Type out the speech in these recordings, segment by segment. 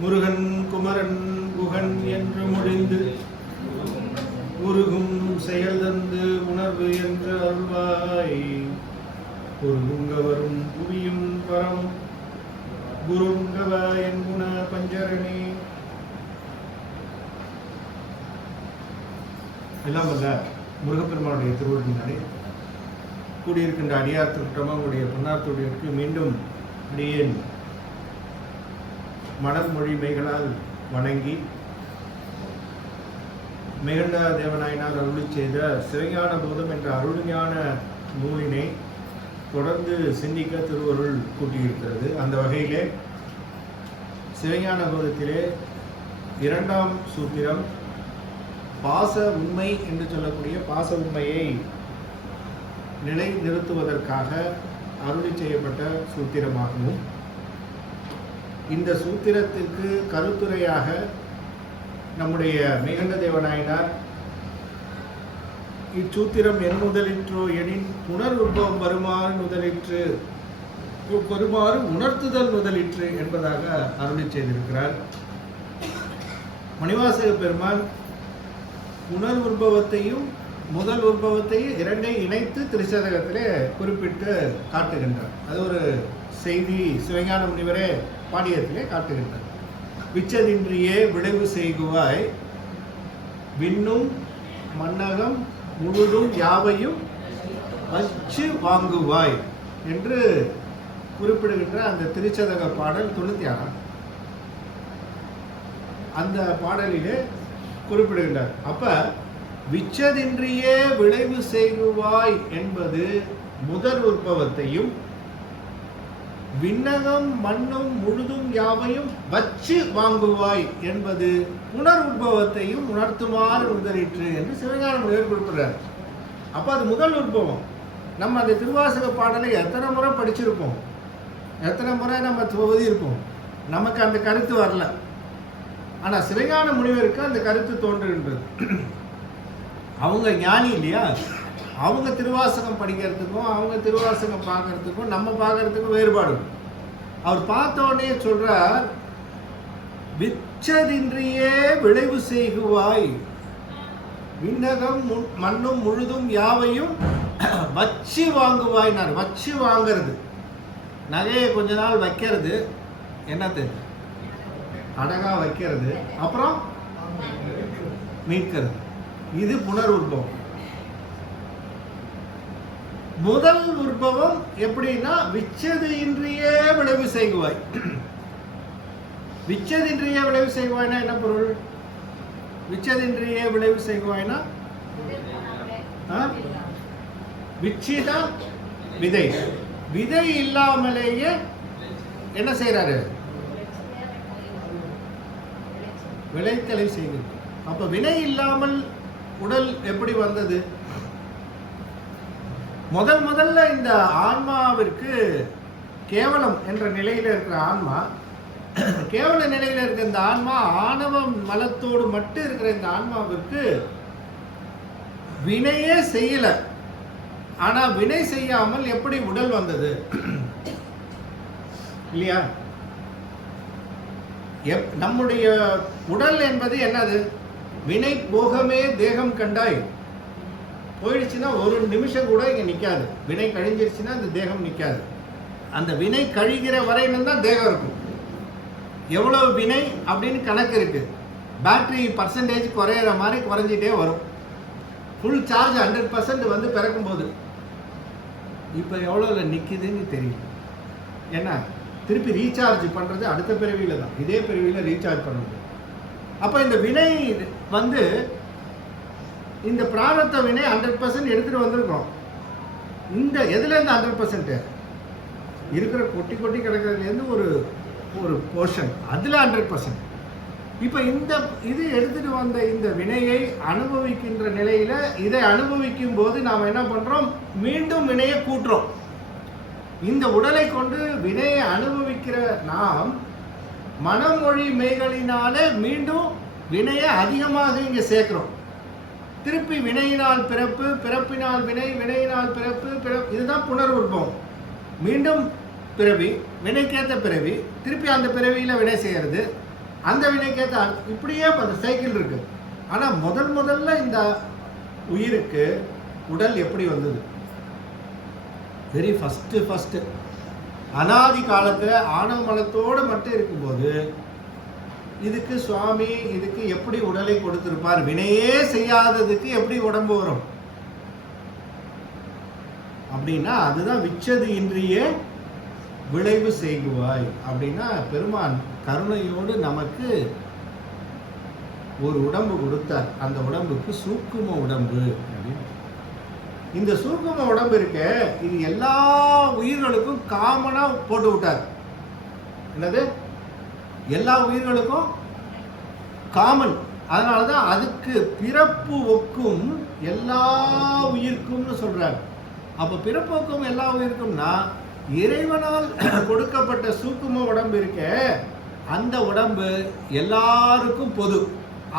முருகன் குமரன் குகன் என்று முடிந்து உருகும் செயல் தந்து உணர்வு என்று அருள்வாய். குருங்க வரும் புவியும் பரம் குருங்கவ என் குண பஞ்சரணி. எல்லாம் வல்ல முருகப்பெருமானுடைய திருவள்ளினாலே கூடியிருக்கின்ற அடியார் திருட்டமாக உங்களுடைய பொன்னார்த்தோடிற்கு மீண்டும் அடியேன் மனம் மொழி மெய்களால் வணங்கி மெய்கண்ட தேவநாயனார் அருளி செய்த சிவஞான போதம் என்ற அருள்ஞான நூலினை தொடர்ந்து சிந்திக்க திருவருள் கூட்டியிருக்கிறது. அந்த வகையிலே சிவஞான போதத்திலே இரண்டாம் சூத்திரம் பாச உண்மை என்று சொல்லக்கூடிய பாச உண்மையை நிலை நிறுத்துவதற்காக அருளி செய்யப்பட்ட சூத்திரமாகவும், இந்த சூத்திரத்திற்கு கருத்துரையாக நம்முடைய மெய்கண்ட தேவநாயனார் இச்சூத்திரம் என் முதலிற்றோ எனின் புனர்வுற்பவம் வருமாறு முதலிற்று வருமாறு உணர்த்துதல் முதலிற்று என்பதாக அருளி செய்திருக்கிறார். மணிவாசக பெருமான் புனர்வுற்பவத்தையும் முதல் உற்பவத்தையும் இரண்டை இணைத்து திருச்சதகத்திலே குறிப்பிட்டு காட்டுகின்றார். அது ஒரு செய்தி சிவஞான முனிவரே பாடியத்திலே காட்டுகின்றார். விச்சதின்றியே விளைவு செய்குவாய் விண்ணும் மன்னகம் முழுதும் யாவையும் வச்சு வாங்குவாய் என்று குறிப்பிடுகின்ற அந்த திருச்சதக பாடல் 96. அந்த பாடலிலே குறிப்பிடுகின்றார். அப்ப விச்சதின்றியே விளைவு செய்குவாய் என்பது முதல் உற்பவத்தையும், விண்ணகம் மண்ணும் முழுதும் யாவையும் வச்சு வாங்குவாய் என்பது புனர் உற்பவத்தையும் உணர்த்துமாறு முதலிற்று என்று சிவஞான முனிவர் குறிப்பிடுறார். அப்ப அது முதல் உற்பவம். நம்ம அந்த திருவாசக பாடலை எத்தனை முறை படிச்சிருப்போம், எத்தனை முறை நம்ம தொகுதி இருப்போம், நமக்கு அந்த கருத்து வரல. ஆனால் சிவஞான முனிவருக்கு அந்த கருத்து தோன்றுகின்றது. அவங்க ஞானி இல்லையா, அவங்க திருவாசகம் படிக்கிறதுக்கும் அவங்க திருவாசகம் பார்க்கறதுக்கும் நம்ம பார்க்கறதுக்கும் வேறுபாடு. அவர் பார்த்த உடனே சொல்றார், விச்சதின்றியே விளைவு செய்குவாய் விண்ணகம் மண்ணும் முழுதும் யாவையும் வச்சு வாங்குவாய்னார். வச்சு வாங்கிறது, நகையை கொஞ்ச நாள் வைக்கிறது, என்னது அழகா வைக்கிறது, அப்புறம் மீட்கிறது. இது புனர் உற்பவம். முதல் உற்பவம் எப்படின்னா விச்சது இன்றியே விளைவு செய்குவாய். விச்சதின்றியே விளைவு செய்வாய்னா என்ன பொருள்? விச்சதின்றியே விளைவு செய்குவாய்னா விச்சிதா விதை, விதை இல்லாமலேயே என்ன செய்யறாரு? விளைத்தலை செய்கிறது. அப்ப வினை இல்லாமல் உடல் எப்படி வந்தது? முதல்ல இந்த ஆன்மாவிற்கு கேவலம் என்ற நிலையில இருக்கிற ஆன்மா, கேவல நிலையில இருக்கிற இந்த ஆன்மா ஆணவ மலத்தோடு மட்டும் இருக்கிற இந்த ஆன்மாவிற்கு வினையே செய்யல. ஆனா வினை செய்யாமல் எப்படி உடல் வந்தது இல்லையா? நம்முடைய உடல் என்பது என்னது? வினை போகமே தேகம் கண்டாய். போயிடுச்சுன்னா ஒரு நிமிஷம் கூட இங்க நிக்காது. வினை கழிஞ்சிருச்சுன்னா அந்த தேகம் நிக்காது. அந்த வினை கழிகிற வரையிலும் தான் தேகம் இருக்கும். எவ்வளவு வினை அப்படின்னு கணக்கு இருக்கு. பேட்டரி பர்சன்டேஜ் குறையிற மாதிரி குறைஞ்சிட்டே வரும். ஃபுல் சார்ஜ் 100% வந்து பிறக்கும் போது இப்போ எவ்வளோல நிற்குதுன்னு தெரியல. ஏன்னா திருப்பி ரீசார்ஜ் பண்ணுறது அடுத்த பிறவியில் தான், இதே பிறவியில் ரீசார்ஜ் பண்ணுறது. அப்போ இந்த வினை வந்து இந்த பிராரத்த வினை 100% எடுத்துகிட்டு வந்திருக்கோம். இந்த எதுலேருந்து 100% இருக்கிற கொட்டி கொட்டி கிடக்கிறதுலேருந்து ஒரு போர்ஷன் அதில் 100%. இப்போ இந்த இது எடுத்துகிட்டு வந்த இந்த வினையை அனுபவிக்கின்ற நிலையில் இதை அனுபவிக்கும் போது நாம் என்ன பண்ணுறோம்? மீண்டும் வினையை கூட்டுறோம். இந்த உடலை கொண்டு வினையை அனுபவிக்கிற நாம் மனமொழி மெய்களினாலே மீண்டும் வினையை அதிகமாக இங்கே சேர்க்கிறோம். திருப்பி வினையினால் பிறப்பு, பிறப்பினால் வினை, வினையினால் பிறப்பு, இதுதான் புனர்வுற்பவம். மீண்டும் பிறவி, வினைக்கேற்ற பிறவி, திருப்பி அந்த பிறவியில் வினை செய்கிறது, அந்த வினைக்கேற்ற இப்படியே அந்த சைக்கிள் இருக்கு. ஆனால் முதல்ல இந்த உயிருக்கு உடல் எப்படி வந்தது? வெரி ஃபஸ்ட்டு அனாதி காலத்தில் ஆணவ மலத்தோடு மட்டும் இருக்கும்போது இதுக்கு சுவாமி இதுக்கு எப்படி உடலை கொடுத்திருப்பார்? வினையே செய்யாததுக்கு எப்படி உடம்பு வரும் அப்படின்னா அதுதான் விச்சது இன்றியே விளைவு செய்குவாய் அப்படின்னா பெருமான் கருணையோடு நமக்கு ஒரு உடம்பு கொடுத்தார். அந்த உடம்புக்கு சூக்கும உடம்பு அப்படின்னு. இந்த சூக்கும உடம்பு இருக்க இது எல்லா உயிர்களுக்கும் காமனா போட்டு விட்டார். என்னது? எல்லா உயிர்களுக்கும் காமன். அதனாலதான் அதுக்கு பிறப்பு ஒக்கும் எல்லா உயிர்க்கும்னு சொல்றாரு. அப்ப பிறப்பு ஒக்கும் எல்லா உயிர்க்கும்னா இறைவனால் கொடுக்கப்பட்ட சூக்கும உடம்பு இருக்க அந்த உடம்பு எல்லாருக்கும் பொது.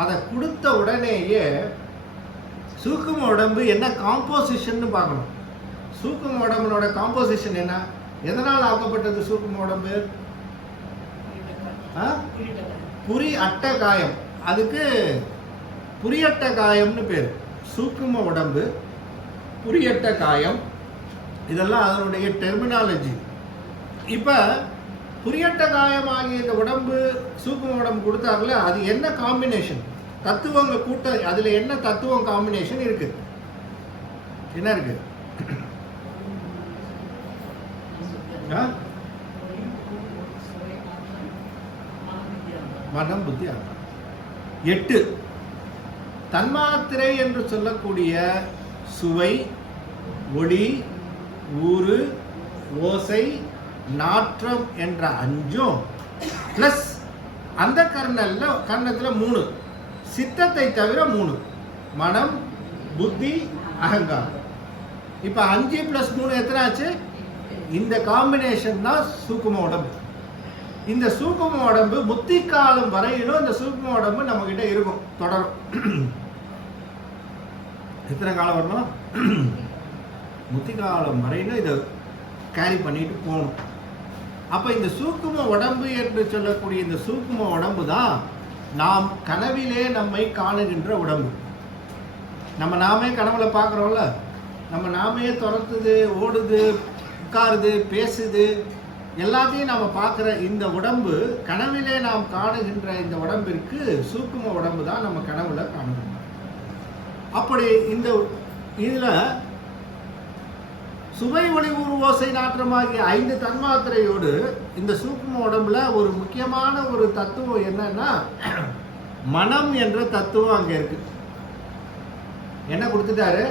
அதை கொடுத்த உடனேயே சூக்கும உடம்பு என்ன காம்போசிஷன் பார்க்கணும். சூக்கும உடம்புனோட காம்போசிஷன் என்ன? எதனால் ஆக்கப்பட்டது சூக்கும உடம்பு? புரி அட்ட காயம். அதுக்கு புரியட்ட காயம்னு பேர். சூக்கும உடம்பு, புரியட்ட காயம், இதெல்லாம் அதனுடைய டெர்மினாலஜி. இப்ப புரியட்ட காயம் ஆகிய இந்த உடம்பு சூக்கும உடம்பு கொடுத்தாருல, அது என்ன காம்பினேஷன்? தத்துவங்க கூட்ட, அதுல என்ன தத்துவம் காம்பினேஷன் இருக்கு? என்ன இருக்கு? மனம், புத்தி, ஆத்மா. 8 தன்மாத்திரை என்று சொல்லக்கூடிய சுவை, ஒளி, ஊறு, ஓசை, நாற்றம் என்ற 5 பிளஸ் அந்த கர்ணத்துல 3 சித்தத்தை தவிர 3 மனம், புத்தி, அகங்காரம். இப்ப 5 + 3 எத்தனை ஆச்சு? இந்த காம்பினேஷன் தான் சூக்கும உடம்பு. இந்த சூக்கும உடம்பு முத்தி காலம் வரையிலும் இந்த சூக்கும உடம்பு நம்ம கிட்ட இருக்கும், தொடரும். எத்தனை காலம் வரணும்? முத்தி காலம் வரையிலும் இதை கேரி பண்ணிட்டு போகணும். அப்ப இந்த சூக்கும உடம்பு என்று சொல்லக்கூடிய இந்த சூக்கும உடம்பு தான் நாம் கனவிலே நம்மை காணுகின்ற உடம்பு. நாமே கனவுல பார்க்குறோம்ல, நாமே துரத்துது, ஓடுது, உட்காருது, பேசுது, எல்லாத்தையும் நாம் பார்க்குற இந்த உடம்பு, கனவிலே நாம் காணுகின்ற இந்த உடம்பிற்கு சூக்கும உடம்பு தான் நம்ம கனவுல காணுகின்றோம். அப்படி இந்த இதுல சுவை, ஒளி, ஊறு, ஓசை, நாற்றமாகிய 5 தன்மாத்திரையோடு இந்த சூக்கும உடம்புல ஒரு முக்கியமான ஒரு தத்துவம் என்னன்னா மனம் என்ற தத்துவம் அங்க இருக்கு. என்ன கொடுத்துட்டாரு?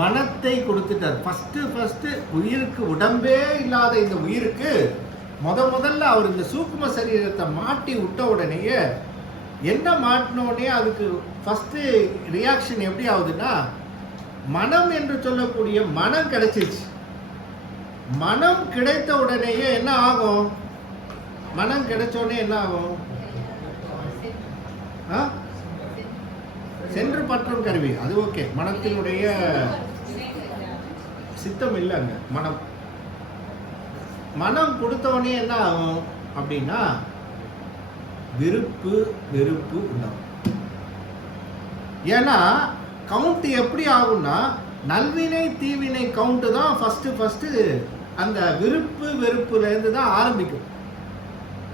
மனத்தை கொடுத்துட்டார். ஃபர்ஸ்ட் உயிருக்கு, உடம்பே இல்லாத இந்த உயிருக்கு முதல்ல அவர் இந்த சூக்கும சரீரத்தை மாட்டி விட்ட உடனேயே என்ன மாட்டினோடனே அதுக்கு ஃபர்ஸ்ட் ரியாக்ஷன் எப்படி ஆகுதுன்னா, மனம் என்று சொல்லக்கூடிய மனம் கிடைச்சிச்சு. மனம் கிடைத்த உடனேயே என்ன ஆகும்? மனம் கிடைச்ச உடனே என்ன ஆகும்? சென்று பற்றும் கருவி, அது ஓகே. மனத்தினுடைய சித்தம் இல்லைங்க. மனம் கொடுத்தவனே என்ன ஆகும் அப்படின்னா விருப்பு வெறுப்பு உண்டாகும். ஏன்னா கவுண்ட் எப்படி ஆகும்னா நல்வினை தீவினை கவுண்ட் தான் ஃபர்ஸ்ட் அந்த விருப்பு வெறுப்புல இருந்து தான் ஆரம்பிக்கும்.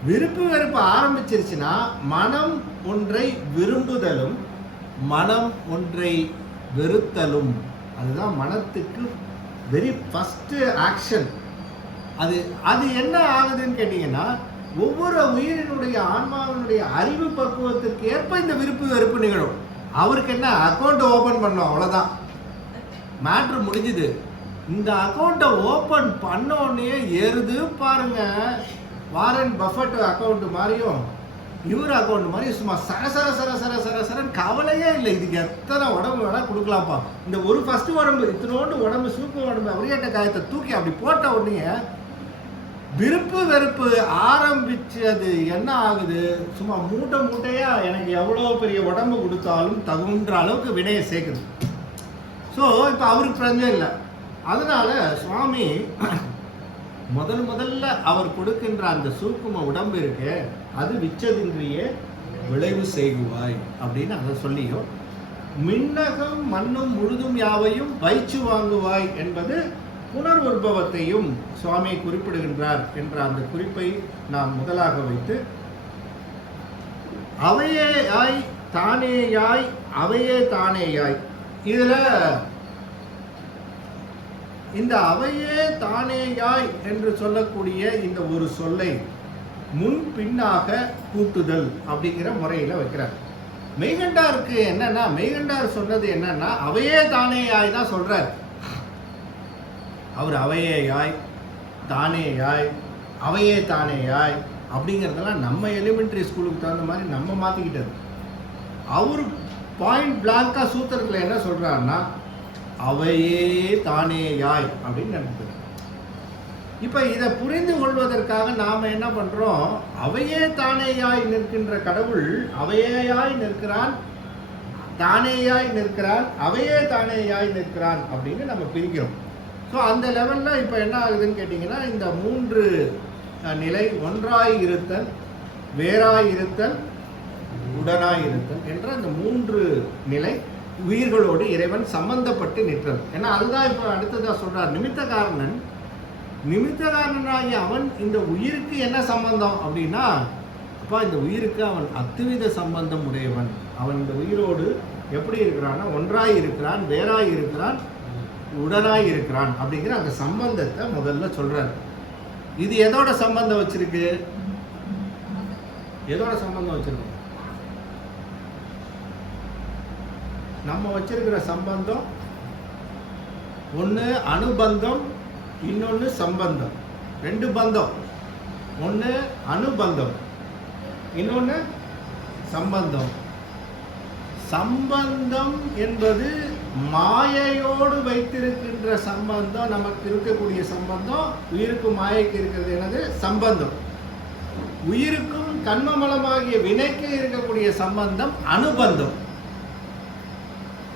விருப்பு வெறுப்பு ஆரம்பிச்சிருச்சுன்னா மனம் ஒன்றை விரும்புதலும் மனம் ஒன்றை வெறுத்தலும், அதுதான் மனத்துக்கு வெரி ஃபர்ஸ்ட் ஆக்ஷன். அது என்ன ஆகுதுன்னு கேட்டீங்கன்னா, ஒவ்வொரு உயிரினுடைய ஆன்மாவினுடைய அறிவு பக்குவத்திற்கு ஏற்ப இந்த விருப்பு வெறுப்பு நிகழும். அவருக்கு என்ன அக்கௌண்ட் ஓபன் பண்ணோம், அவ்வளவுதான், மேட்ரு முடிஞ்சுது. இந்த அக்கௌண்ட்டை ஓபன் பண்ணோடனே ஏறுது பாருங்க. வாரன் பஃபட் அக்கௌண்ட் மாதிரியும் இவர் அக்கௌண்ட் மாதிரி சும்மா சரசரன்னு கவலையே இல்லை. இதுக்கு எத்தனை உடம்பு வேணா கொடுக்கலாம்ப்பா. இந்த ஒரு ஃபர்ஸ்ட் உடம்பு, இத்தனோண்டு உடம்பு, சூப்பர் உடம்பு, அவரியட்ட காயத்தை தூக்கி அப்படி போட்ட உடனே விருப்பு வெறுப்பு ஆரம்பிச்சு அது என்ன ஆகுது, சும்மா மூட்டையா எனக்கு எவ்வளோ பெரிய உடம்பு கொடுத்தாலும் தகுன்ற அளவுக்கு வினையை சேர்க்குது. ஸோ இப்போ அவருக்கு பிரச்சனை இல்லை. அதனால சுவாமி முதல்ல அவர் கொடுக்கின்ற அந்த சூக்கும உடம்பு இருக்கு, அது விச்சதின்றிய விளைவு செய்குவாய் அப்படின்னு அதை சொல்லியும், மின்னகம் மண்ணும் முழுதும் யாவையும் வைச்சு வாங்குவாய் என்பது புனர்வுற்பவத்தையும் சுவாமி குறிப்பிடுகின்றார் என்ற அந்த குறிப்பை நாம் முதலாக வைத்து, அவையேயாய் தானேயாய் அவையே தானேயாய், இதுல இந்த அவையே தானேயாய் என்று சொல்லக்கூடிய இந்த ஒரு சொல்லை முன் பின்னாக கூட்டுதல் அப்படிங்கிற முறையில வைக்கிறார். மெய்கண்டாருக்கு என்னன்னா, மெய்கண்டார் சொன்னது என்னன்னா அவையே தானேயாய் தான் சொல்றார். அவர் அவையேயாய் தானேயாய் அவையே தானேயாய் அப்படிங்கிறதெல்லாம் நம்ம எலிமெண்டரி ஸ்கூலுக்கு தகுந்த மாதிரி நம்ம மாற்றிக்கிட்டது. அவர் பாயிண்ட் பிளாங்கா சூத்திரத்தில் என்ன சொல்றாருன்னா அவையே தானேயாய் அப்படின்னு நினைக்கிறார். இப்போ இதை புரிந்து கொள்வதற்காக நாம் என்ன பண்ணுறோம், அவையே தானேயாய் நிற்கின்ற கடவுள் அவையேயாய் நிற்கிறான், தானேயாய் நிற்கிறான், அவையே தானேயாய் நிற்கிறான் அப்படின்னு நம்ம பிரிக்கிறோம். ஸோ அந்த லெவலில் இப்போ என்ன ஆகுதுன்னு கேட்டிங்கன்னா, இந்த மூன்று நிலை, ஒன்றாய் இருத்தல், வேறாய் இருத்தல், உடனாய் இருத்தல் என்ற அந்த மூன்று நிலை உயிர்களோடு இறைவன் சம்பந்தப்பட்டு நிற்றது. ஏன்னா அதுதான் இப்போ அடுத்ததாக சொல்றார். நிமித்த காரணனாகி அவன் இந்த உயிருக்கு என்ன சம்பந்தம் அப்படின்னா, அப்பா இந்த உயிருக்கு அவன் அத்துவித சம்பந்தம் உடையவன். அவன் இந்த உயிரோடு எப்படி இருக்கிறான்னா ஒன்றாய் இருக்கிறான், வேறாய் இருக்கிறான், உடனாய் இருக்கிறான் அப்படிங்கிற அந்த சம்பந்தத்தை முதல்ல சொல்றாரு. இது எதோட சம்பந்தம் வச்சிருக்கு? எதோட சம்பந்தம் வச்சிருக்கு? நம்ம வச்சிருக்கிற சம்பந்தம் ஒன்று அனுபந்தம், இன்னொன்று சம்பந்தம். ரெண்டு பந்தம், ஒன்று அனுபந்தம், இன்னொன்று சம்பந்தம். சம்பந்தம் என்பது மாயையோடு வைத்திருக்கின்ற சம்பந்தம். நமக்கு இருக்கக்கூடிய சம்பந்தம் உயிருக்கும் மாயைக்கு இருக்கிறது என்னது? சம்பந்தம். உயிருக்கும் கண்மமலமாகிய வினைக்கு இருக்கக்கூடிய சம்பந்தம் அனுபந்தம்.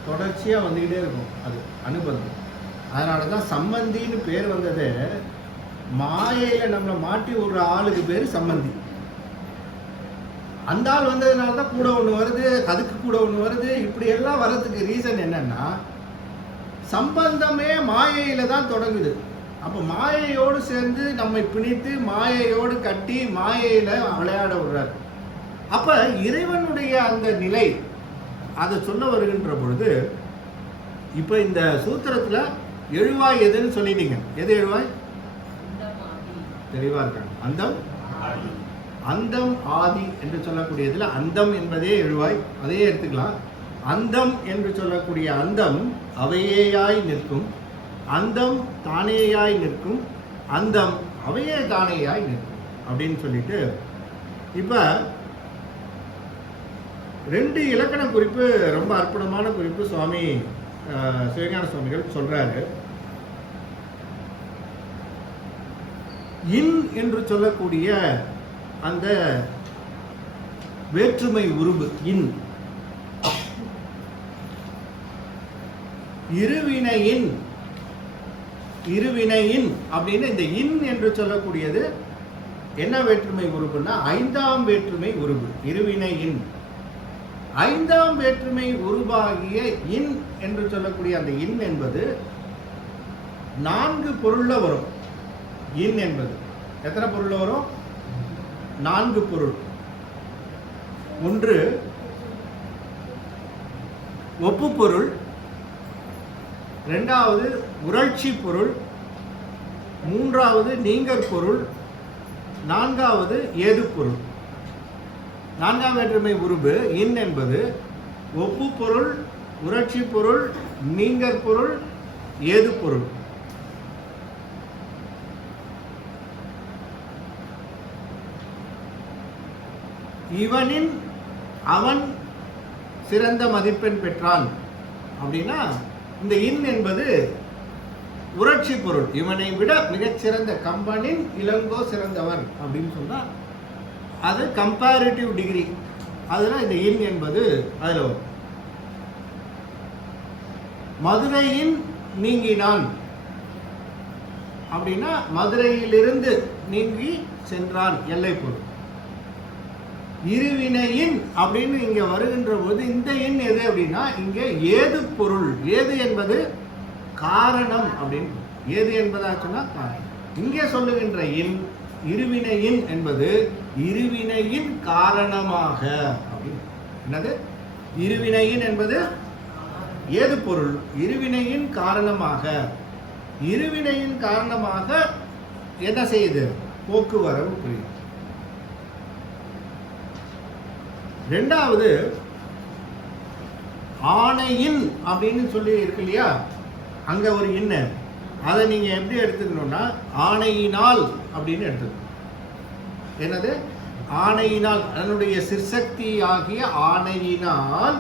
தொடர்ச்சியா வந்துகிட்டே இருக்கும், அது அனுபந்தம். அதனாலதான் சம்பந்தின்னு பேர் வந்தது. மாயையில நம்மளை மாட்டி ஒரு ஆளுக்கு பேர் சம்பந்தி. அந்த ஆள் வந்ததுனால தான் கூட ஒன்று வருது, அதுக்கு கூட ஒன்று வருது. இப்படி எல்லாம் வர்றதுக்கு ரீசன் என்னன்னா, சம்பந்தமே மாயையில தான் தொடங்குது. அப்போ மாயையோடு சேர்ந்து நம்மை பிணித்து மாயையோடு கட்டி மாயையில விளையாட விடுறாரு. அப்ப இறைவனுடைய அந்த நிலை அதை சொல்ல வருகின்ற பொழுது, இப்ப இந்த சூத்திரத்துல எழுவாய் எதுன்னு சொல்லிட்டீங்க. எது எழுவாய்? தெளிவா இருக்காங்க. அந்தம் ஆதி என்று சொல்லக்கூடியதுல அந்தம் என்பதே எழுவாய், அதையே எடுத்துக்கலாம். அந்தம் என்று சொல்லக்கூடிய அந்தம் அவையேயாய் நிற்கும், அந்தம் தானேயாய் நிற்கும், அந்தம் அவையே தானேயாய் நிற்கும் அப்படின்னு சொல்லிட்டு, இப்ப ரெண்டு இலக்கண குறிப்பு, ரொம்ப அற்புதமான குறிப்பு சுவாமி சிவஞான சுவாமிகள் சொல்றாரு. இன் என்று சொல்லக்கூடிய அந்த வேற்றுமை உருபு இன், இருவினையின் அப்படின்னு இந்த இன் என்று சொல்லக்கூடியது என்ன வேற்றுமை உருபுன்னா ஐந்தாம் வேற்றுமை உருபு. இருவினையின் ஐந்தாம் வேற்றுமை உருவாகிய இன் என்று சொல்லக்கூடிய அந்த இன் என்பது 4 பொருள்ல வரும். இன் என்பது எத்தனை பொருள்ல வரும்? 4 பொருள். ஒன்று ஒப்பு பொருள், இரண்டாவது உரட்சி பொருள், மூன்றாவது நீங்கற் பொருள், நான்காவது ஏது பொருள். 4ஆம் வேற்றுமை உருபு இன் என்பது ஒப்பு பொருள், உரட்சி பொருள், நீங்கற் பொருள், ஏது பொருள். இவனின் அவன் சிறந்த மதிப்பெண் பெற்றான் அப்படின்னா இந்த இன் என்பது உரட்சி பொருள். இவனை விட மிகச்சிறந்த கம்பனின் இளங்கோ சிறந்தவன் அப்படின்னு சொன்னா அது கம்பேரிட்டிவ் டிகிரி. அதுதான் இந்த இன் என்பது அதுல வரும். மதுரையின் நீங்கினான் அப்படின்னா மதுரையிலிருந்து நீங்கி சென்றான், எல்லை பொருள். இருவினையின் அப்படின்னு இங்க வருகின்ற போது இந்த எண் எது அப்படின்னா இங்க ஏது பொருள். ஏது என்பது காரணம் அப்படின்னு. ஏது என்பதாச்சுன்னா காரணம். இங்கே சொல்லுகின்ற எண் இருவினையின் என்பது இருவினையின் காரணமாக அப்படின்னு. என்னது இருவினையின் என்பது ஏது பொருள், இருவினையின் காரணமாக. இருவினையின் காரணமாக என்ன செய்யுது? போக்குவரவு புரியுது. ரெண்டாவது ஆணையின் அப்படின்னு சொல்லி இருக்கு இல்லையா, அங்க ஒரு எண்ண அதை நீங்க எப்படி எடுத்துக்கணும்னா ஆணையினால் அப்படின்னு எடுத்துக்கணும். என்னது ஆணையினால், அதனுடைய சிற்சக்தி ஆகிய ஆணையினால்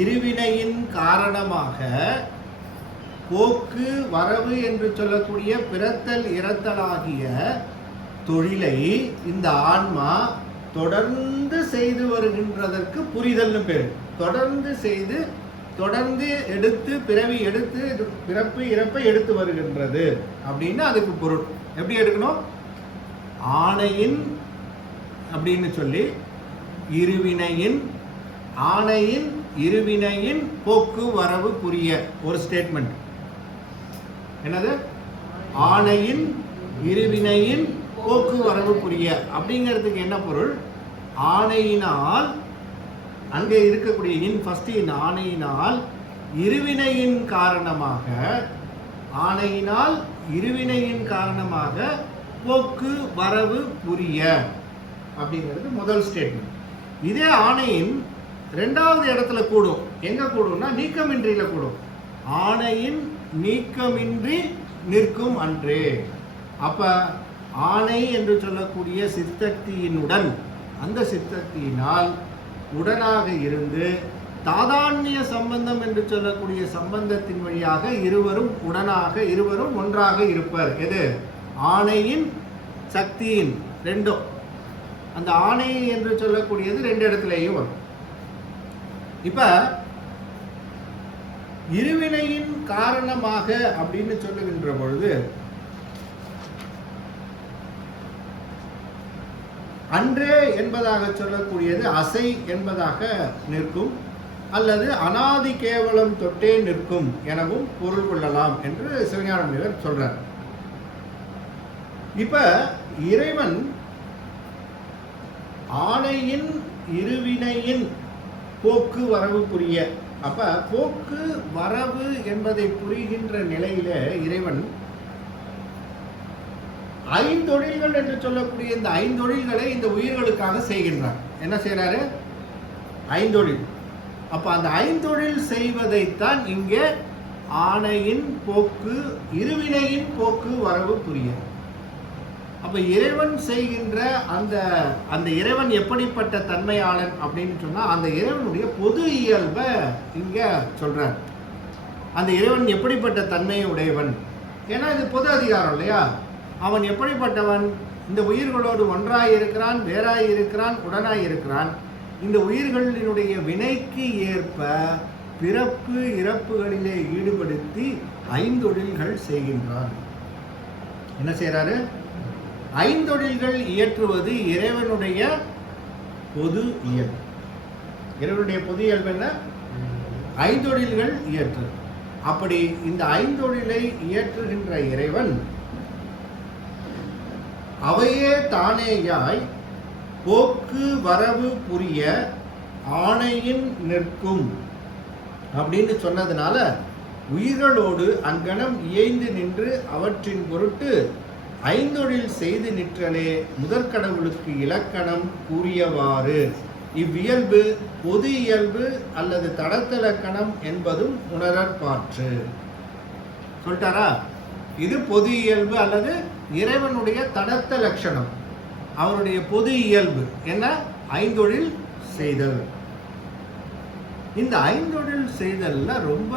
இருவினையின் காரணமாக போக்கு வரவு என்று சொல்லக்கூடிய பிறத்தல் இறத்தலாகிய தொழிலை இந்த ஆன்மா தொடர்ந்து செய்து வருகின்றதற்கு புரிதல்னு பேரு. தொடர்ந்து செய்து தொடர்ந்து எடுத்து பிறவி எடுத்து பிறப்பு இறப்பை எடுத்து வருகின்றது அப்படின்னு அதுக்கு பொருள். எப்படி எடுக்கணும்? ஆணையின் அப்படின்னு சொல்லி இருவினையின், ஆணையின் இருவினையின் போக்கு வரவு புரிய ஒரு ஸ்டேட்மெண்ட். என்னது? ஆணையின் இருவினையின் போக்கு வரவு புரிய அப்படிங்கிறதுக்கு என்ன பொருள்? ஆணையினால், அங்கே இருக்கக்கூடிய இன் ஃபர்ஸ்ட் இன் ஆணையினால் இருவினையின் காரணமாக, ஆணையினால் இருவினையின் காரணமாக போக்கு வரவு புரிய அப்படிங்கிறது முதல் ஸ்டேட்மெண்ட். இதே ஆணையின் ரெண்டாவது இடத்துல கூடும். எங்க கூடும்னா நீக்கமின்றியில கூடும். ஆணையின் நீக்கமின்றி நிற்கும் அன்றே. அப்ப ஆணை என்று சொல்லக்கூடிய சித்தக்தியினுடன், அந்த சித்தக்தியினால் உடனாக இருந்து தாதான்ய சம்பந்தம் என்று சொல்லக்கூடிய சம்பந்தத்தின் வழியாக இருவரும் உடனாக, இருவரும் ஒன்றாக இருப்பர். எது? ஆணையின் சக்தியின் ரெண்டும். அந்த ஆணை என்று சொல்லக்கூடியது ரெண்டு இடத்துலையும் வரும். இப்ப இருவினையின் காரணமாக அப்படின்னு சொல்லுகின்ற பொழுது அன்றே என்பதாக சொல்லக்கூடியது அசை என்பதாக நிற்கும், அல்லது அனாதி கேவலம் தொட்டே நிற்கும் எனவும் பொருள் கொள்ளலாம் என்று சிவஞான முனிவர் சொல்றார். இப்ப இறைவன் ஆணையின் இருவினையின் போக்கு வரவு புரிய, அப்ப போக்கு வரவு என்பதை புரிகின்ற நிலையில இறைவன் ஐந்தொழில்கள் என்று சொல்லக்கூடிய இந்த ஐந்தொழில்களை இந்த உயிர்களுக்காக செய்கின்றார். என்ன செய்யறாரு? ஐந்தொழில். அப்ப அந்த ஐந்தொழில் செய்வதைத்தான் இங்கே ஆணையின் போக்கு இருவினையின் போக்கு வரவு புரிய. அப்ப இறைவன் செய்கின்ற அந்த அந்த இறைவன் எப்படிப்பட்ட தன்மையாளன் அப்படின்னு சொன்னா அந்த இறைவனுடைய பொது இயல்பை இங்க சொல்றார். அந்த இறைவன் எப்படிப்பட்ட தன்மையை உடையவன்? ஏன்னா இது பொது அதிகாரம் இல்லையா? அவன் எப்படிப்பட்டவன்? இந்த உயிர்களோடு ஒன்றாய் இருக்கிறான், வேறாய் இருக்கிறான், உடனாய் இருக்கிறான். இந்த உயிர்களினுடைய வினைக்கு ஏற்ப பிறப்பு இறப்புகளிலே ஈடுபடுத்தி ஐந்தொழில்கள் செய்கின்றான். என்ன செய்யறாரு? ஐந்தொழில்கள் இயற்றுவது இறைவனுடைய பொது இயல்பு. இறைவனுடைய பொது இயல்பு என்ன? ஐந்தொழில்கள் இயற்று. அப்படி இந்த ஐந்தொழிலை இயற்றுகின்ற இறைவன் அவையே தானேயாய் போக்கு வரவு புரிய ஆணையின் நிற்கும் அப்படின்னு சொன்னதுனால உயிர்களோடு அங்கனம் இயைந்து நின்று அவற்றின் பொருட்டு ஐந்தொழில் செய்து நிற்றலே முதற்கடவுளுக்கு இலக்கணம் கூறியவாறு இவ்வியல்பு பொது இயல்பு அல்லது தடத்தலக்கணம் என்பதும் உணரற்பாற்று. சொல்லிட்டாரா? இது பொது இயல்பு அல்லது இறைவனுடைய தடத்த லட்சணம், அவருடைய பொது இயல்பு என்ன? ஐந்தொழில் செய்தல். இந்த ஐந்தொழில் செய்தல்ல ரொம்ப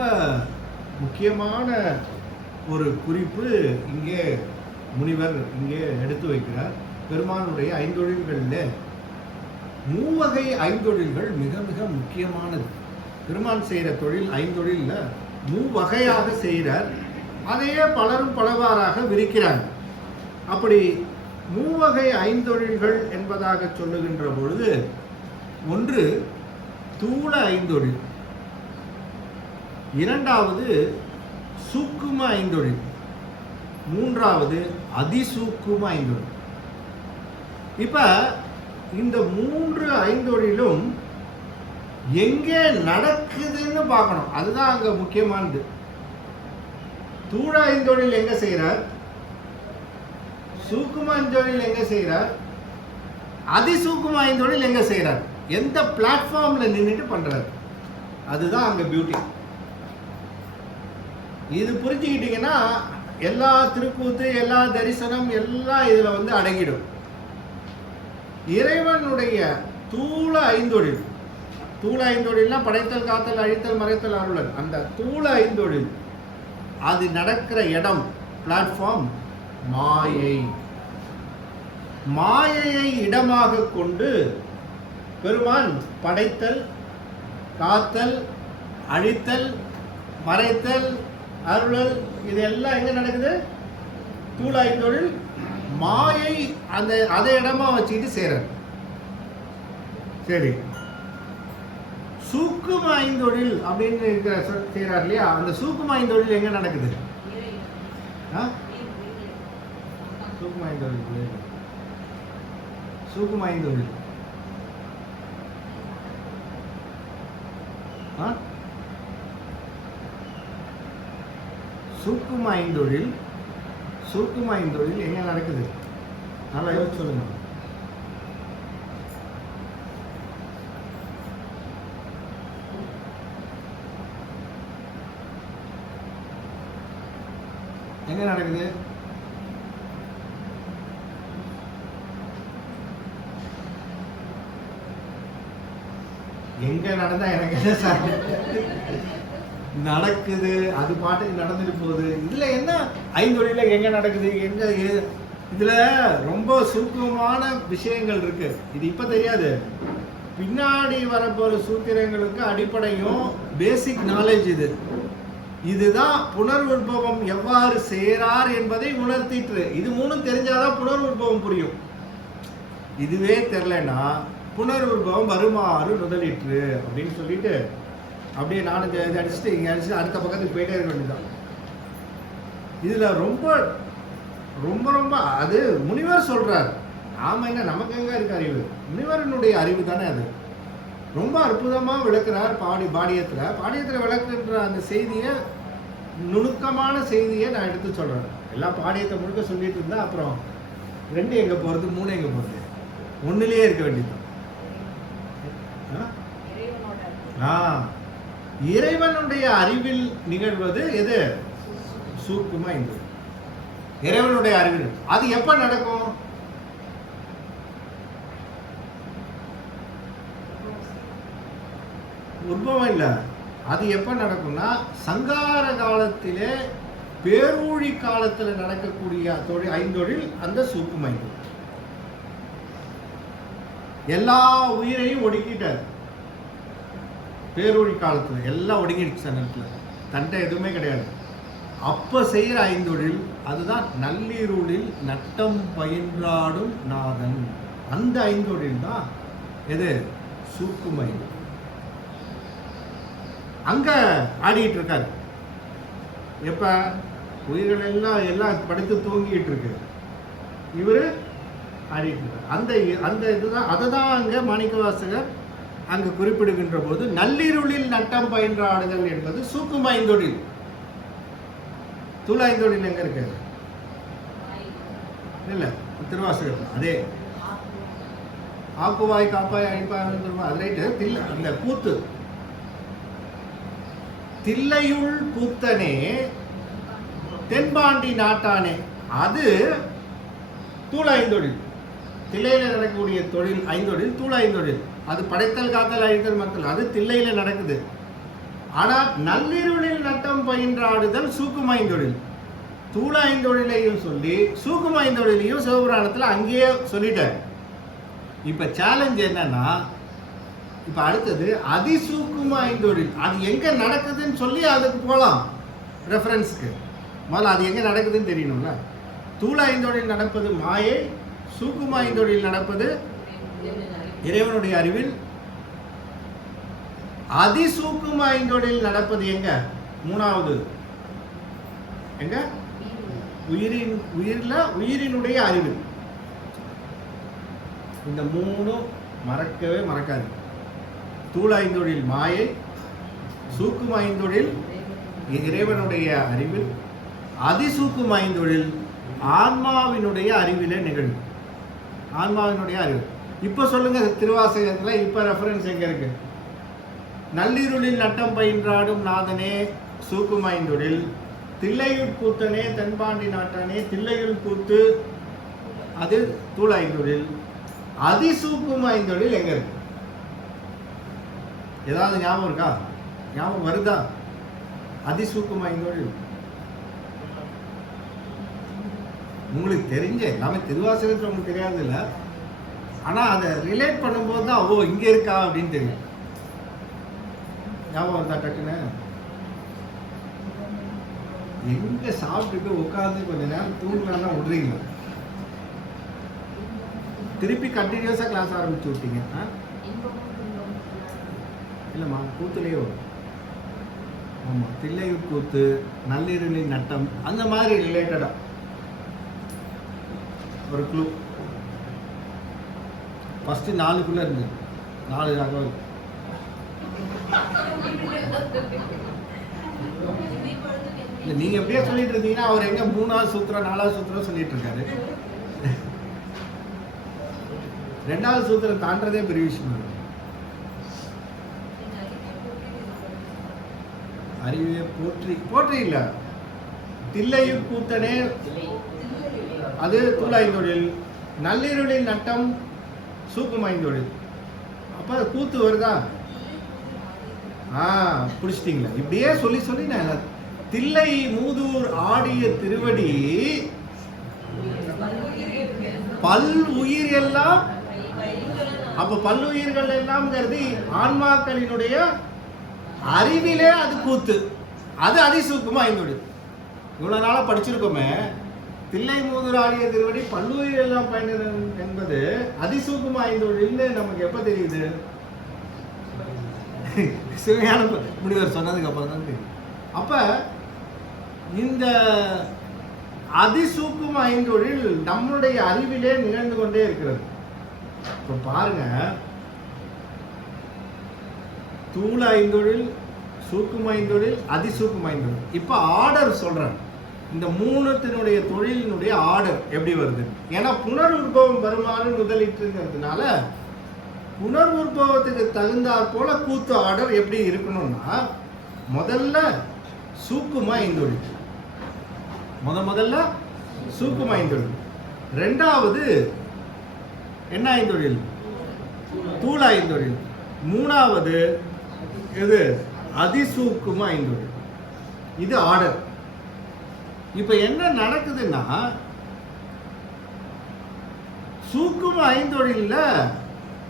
முக்கியமான ஒரு குறிப்பு இங்கே முனிவர் இங்கே எடுத்து வைக்கிறார். பெருமானுடைய ஐந்தொழில்களில் மூவகை ஐந்தொழில்கள் மிக மிக முக்கியமானது. பெருமான் செய்கிற தொழில் ஐந்தொழிலில் மூவகையாக செய்கிறார். அதையே பலரும் பலவாறாக விரிக்கிறாங்க. அப்படி மூவகை ஐந்தொழில்கள் என்பதாக சொல்லுகின்ற பொழுது, ஒன்று தூள ஐந்தொழில், இரண்டாவது சூக்கும ஐந்தொழில், மூன்றாவது அதிசூக்கும ஐந்தொழில். இப்ப இந்த மூன்று ஐந்தொழிலும் எங்கே நடக்குதுன்னு பார்க்கணும். அதுதான் அங்க முக்கியமானது. தூள ஐந்தொழில் எங்க செய்யறார், சூக்கும ஐந்தொழில் எங்க செய்யறார், அதிசூக்கும ஐந்தொழில் எங்க செய்யறார், எந்த பிளாட்ஃபார்ம்ல நின்றுட்டு பண்றாரு, அதுதான் அங்க பியூட்டி. இது புரிஞ்சுக்கிட்டீங்கன்னா எல்லா திருக்கூத்து, எல்லா தரிசனம் எல்லாம் இதுல அடங்கிடும். இறைவனுடைய தூள ஐந்தொழில், தூள ஐந்தொழில்னா படைத்தல், காத்தல், அழித்தல், மறைத்தல், அருளல். அந்த தூள ஐந்தொழில் அது நடக்கிற இடம், பிளாட்ஃபார்ம் மாயை. மாயையை இடமாக கொண்டு பெருமான் படைத்தல், காத்தல், அழித்தல், மறைத்தல், அருளல் இதெல்லாம் எங்க நடக்குது, தூள ஐந்தொழில். மாயை அதை இடமா வச்சுக்கிட்டு செய்யறாரு. சரி, சூக்கும ஐந்தொழில் அப்படின்னு செய்யறாரு இல்லையா, அந்த சூக்கும ஐந்தொழில் எங்க நடக்குது, சூக்கும ஐந்தொழில், சூக்கும ஐந்தொழில் சூக்கும ஐந்தொழில், சூக்கும ஐந்தொழில் எங்க நடக்குது, நல்லா யோசிச்சு சொல்லுங்க. எங்க நடக்குது, எங்க நடந்தா எனக்கு என்ன சார் நடக்குது, அது பாட்டுக்கு நடந்துட்டு போகுது. இதுல என்ன ஐந்தொழில எங்க நடக்குது, எங்க இதுல ரொம்ப சுருக்கமான விஷயங்கள் இருக்கு. இது இப்ப தெரியாது, பின்னாடி வரப்போற சூத்திரங்களுக்கு அடிப்படையும் பேசிக் நாலேஜ் இது. இதுதான் புனர்வுற்பவம் எவ்வாறு செய்யறார் என்பதை உணர்த்திட்டு. இது மூணும் தெரிஞ்சாதான் புனர்வுற்பவம் புரியும். இதுவே தெரியலன்னா புனர்வுற்பவம் வருமாறு முதலிற்று அப்படின்னு சொல்லிட்டு அப்படியே நானும் இது அடிச்சுட்டு இங்கே அடிச்சுட்டு அடுத்த பக்கத்துக்கு போயிட்டே இருக்க வேண்டியதான். இதுல ரொம்ப ரொம்ப ரொம்ப அது முனிவர் சொல்றார். நாம என்ன, நமக்கு எங்க இருக்கு அறிவு, முனிவரனுடைய அறிவு தானே அது. ரொம்ப அற்புதமா விளக்குறார் பாடியத்துல விளக்குன்ற அந்த செய்தியை, நுணுக்கமான செய்தியை நான் எடுத்து சொல்றேன். எல்லாம் பாடியத்தை முழுக்க சொல்லிட்டு இருந்தா அப்புறம் 2 எங்க போறது, 3 எங்க போறது, 1லேயே இருக்க வேண்டியது. இறைவனுடைய அறிவில் நிகழ்வது எது, சூக்கும ஐந்தொழில். இறைவனுடைய அறிவில் அது எப்ப நடக்கும், உற்பவம் இல்ல, அது எப்ப நடக்கும்னா சங்கார காலத்திலே, பேரூழி காலத்துல நடக்கக்கூடிய ஐந்தொழில் அந்த சூக்கும ஐந்தொழில். எல்லா உயிரையும் ஒடுக்கிட்டார். பேரூழி காலத்துல எல்லாம் ஒடுங்கிடுச்சு, நேரத்துல தண்டை எதுவுமே கிடையாது. அப்ப செய்யற ஐந்தொழில் அதுதான் நள்ளிருளில் நட்டம் பயின்றாடும் நாதன். அந்த ஐந்தொழில் தான் எது, சூக்கும ஐந்தொழில். அங்க ஆடிட்டு இருக்காரு. எப்ப உயிர்கள் எல்லாம் படுத்து தூங்கிட்டு இருக்கு, இவரு ஆடிட்டு இருக்காரு. அந்த இதுதான், அதை தான் அங்க மாணிக்கவாசகர் அங்கு குறிப்பிடுகின்ற போது நள்ளிருளில் நட்டம் பயின்ற ஆடுதல் என்பது சூக்கும ஐந்தொழில். தூள ஐந்தொழில் எங்க இருக்கு, இல்ல திருவாசகர் அதே ஆக்குவாய் காப்பாய் அழிப்பாய், அது ரைட்டு. அந்த கூத்து தில்லையுள் கூத்தனே தென்பாண்டி நாட்டானே, அது தூள ஐந்தொழில். தில்லையில நடக்கக்கூடிய தொழில் ஐந்தொழில் தூள ஐந்தொழில். அது படைத்தல், காத்தல், அழித்தல், மறுத்தல், அது தில்லையில நடக்குது. ஆனா நள்ளிருளில் நட்டம் பயின்ற ஆடுதல் சூக்கும ஐந்தொழில். தூள ஐந்தொழிலையும் சொல்லி சூக்கும ஐந்தொழிலையும் சிவபுராணத்துல அங்கேயே சொல்லிட்டார். இப்ப சேலஞ்ச் என்னன்னா, இப்ப அடுத்தது அதிசூக்கும ஐந்தொழில். அது எங்க நடக்குதுன்னு சொல்லி அதுக்கு போலாம் ரெஃபரன்ஸ்க்கு. முதல்ல அது எங்க நடக்குதுன்னு தெரியணும்ல. தூள ஐந்தொழில் நடப்பது மாயை, சூக்கும ஐந்தொழில் நடப்பது இறைவனுடைய அறிவில், அதிசூக்கும ஐந்தொழில் நடப்பது எங்க? மூணாவது எங்க? உயிரினுடைய அறிவில். இந்த மூணும் மறக்கவே மறக்காது. தூள ஐந்தொழில் மாயை, சூக்கும ஐந்தொழில் இறைவனுடைய அறிவில், அதிசூக்கும ஐந்தொழில் ஆன்மாவினுடைய அறிவிலே நிகழும். ஆன்மாவினுடைய அறிவு. இப்ப சொல்லுங்க, திருவாசகத்துல இப்ப ரெஃபரன்ஸ் எங்க இருக்கு? நள்ளிருளில் நட்டம் பயின்றாடும் நாதனே சூக்கும ஐந்தொழில், தில்லையுட் கூத்தனே தென்பாண்டி நாட்டானே தில்லையுள் கூத்து அது தூள ஐந்தொழில், அதிசூக்கும ஐந்தொழில் எங்க இருக்கு? ஏதாவது ஞாபகம் இருக்கா? ஞாபகம் வருதா? அதிசூக்கும ஐந்தொழில் உங்களுக்கு தெரிஞ்ச எல்லாமே திருவாசகத்தில் உங்களுக்கு தெரியாது இல்லை, ஆனால் அதை ரிலேட் பண்ணும்போது தான் ஓ இங்கே இருக்கா அப்படின்னு தெரியும். ஞாபகம் வருதா டக்குன்னு? எங்க சாப்பிட்டுட்டு உட்காந்து கொஞ்ச நேரம் தூங்கலாம்னா விடுறீங்களா? திருப்பி கண்டினியூஸாக கிளாஸ் ஆரம்பிச்சு விட்டீங்க. இல்லைம்மா, கூத்துலேயே வரும். ஆமாம், தில்லையூர் கூத்து, நள்ளிருளின் நட்டம், அந்த மாதிரி ரிலேட்டடாக ஒரு க்ளூ. ஃபர்ஸ்ட் 4க்குள்ள இருந்து 4 தகவல். இல்லை, நீங்கள் எப்படியே சொல்லிட்டு இருந்தீங்கன்னா அவர் எங்க 3வது சூத்திரம் 4வது சூத்திரம் சொல்லிட்டு இருக்காரு. 2வது சூத்திரம் தாண்டதே பெரிய விஷயம். அறிவே போற்றி, போற்றி இல்ல, தில்லையுட் கூத்தனே அது தூள ஐந்தொழில், நள்ளிருளின் நட்டம் சூக்கும ஐந்தொழில். அப்ப கூத்து வருதா? புடிச்சிட்டீங்களா? இப்படியே சொல்லி சொல்லி நான் தில்லை மூதூர் ஆடிய திருவடி பல் உயிர் எல்லாம். அப்ப பல்லுயிர்கள் எல்லாம் ஆன்மாக்களினுடைய அறிவிலே அது கூத்து, அது அதிசூக்கும ஐந்தொழில். இவ்வளவு நாளா படிச்சிருக்கோமே, தில்லை மூதூர் ஆடிய திருவடி பல்லுயிர் எல்லாம் பயணம் என்பது அதிசூக்கும ஐந்தொழில்னு நமக்கு எப்ப தெரியுது? சிவஞான முனிவர் சொன்னதுக்கு அப்புறம் தான் தெரியும். அப்ப இந்த அதிசூக்கும ஐந்தொழில் நம்மளுடைய அறிவிலே நிகழ்ந்து கொண்டே இருக்கிறது. இப்ப பாருங்க, தூள ஐந்தொழில், சூக்கும ஐந்தொழில், அதிசூக்கும ஐந்தொழில். இப்ப ஆர்டர் சொல்றேன், இந்த மூணுத்தினுடைய தொழிலினுடைய ஆர்டர் எப்படி வருது? ஏன்னா புனர் உற்பவம் வருமானு முதலிட்டுங்கிறதுனால புனர்வுற்பவத்துக்கு தகுந்தாற் போல கூத்து ஆர்டர் எப்படி இருக்கணும்னா, முதல்ல சூக்கும ஐந்தொழில், முதல்ல சூக்கும ஐந்தொழில், 2வது என்ன ஐந்தொழில்? தூள ஐந்தொழில், 3வது இது அதிசூக்கும ஐந்தொழில். இது ஆர்டர். இப்ப என்ன நடக்குதுன்னா, சூக்கும ஐந்தொழில்ல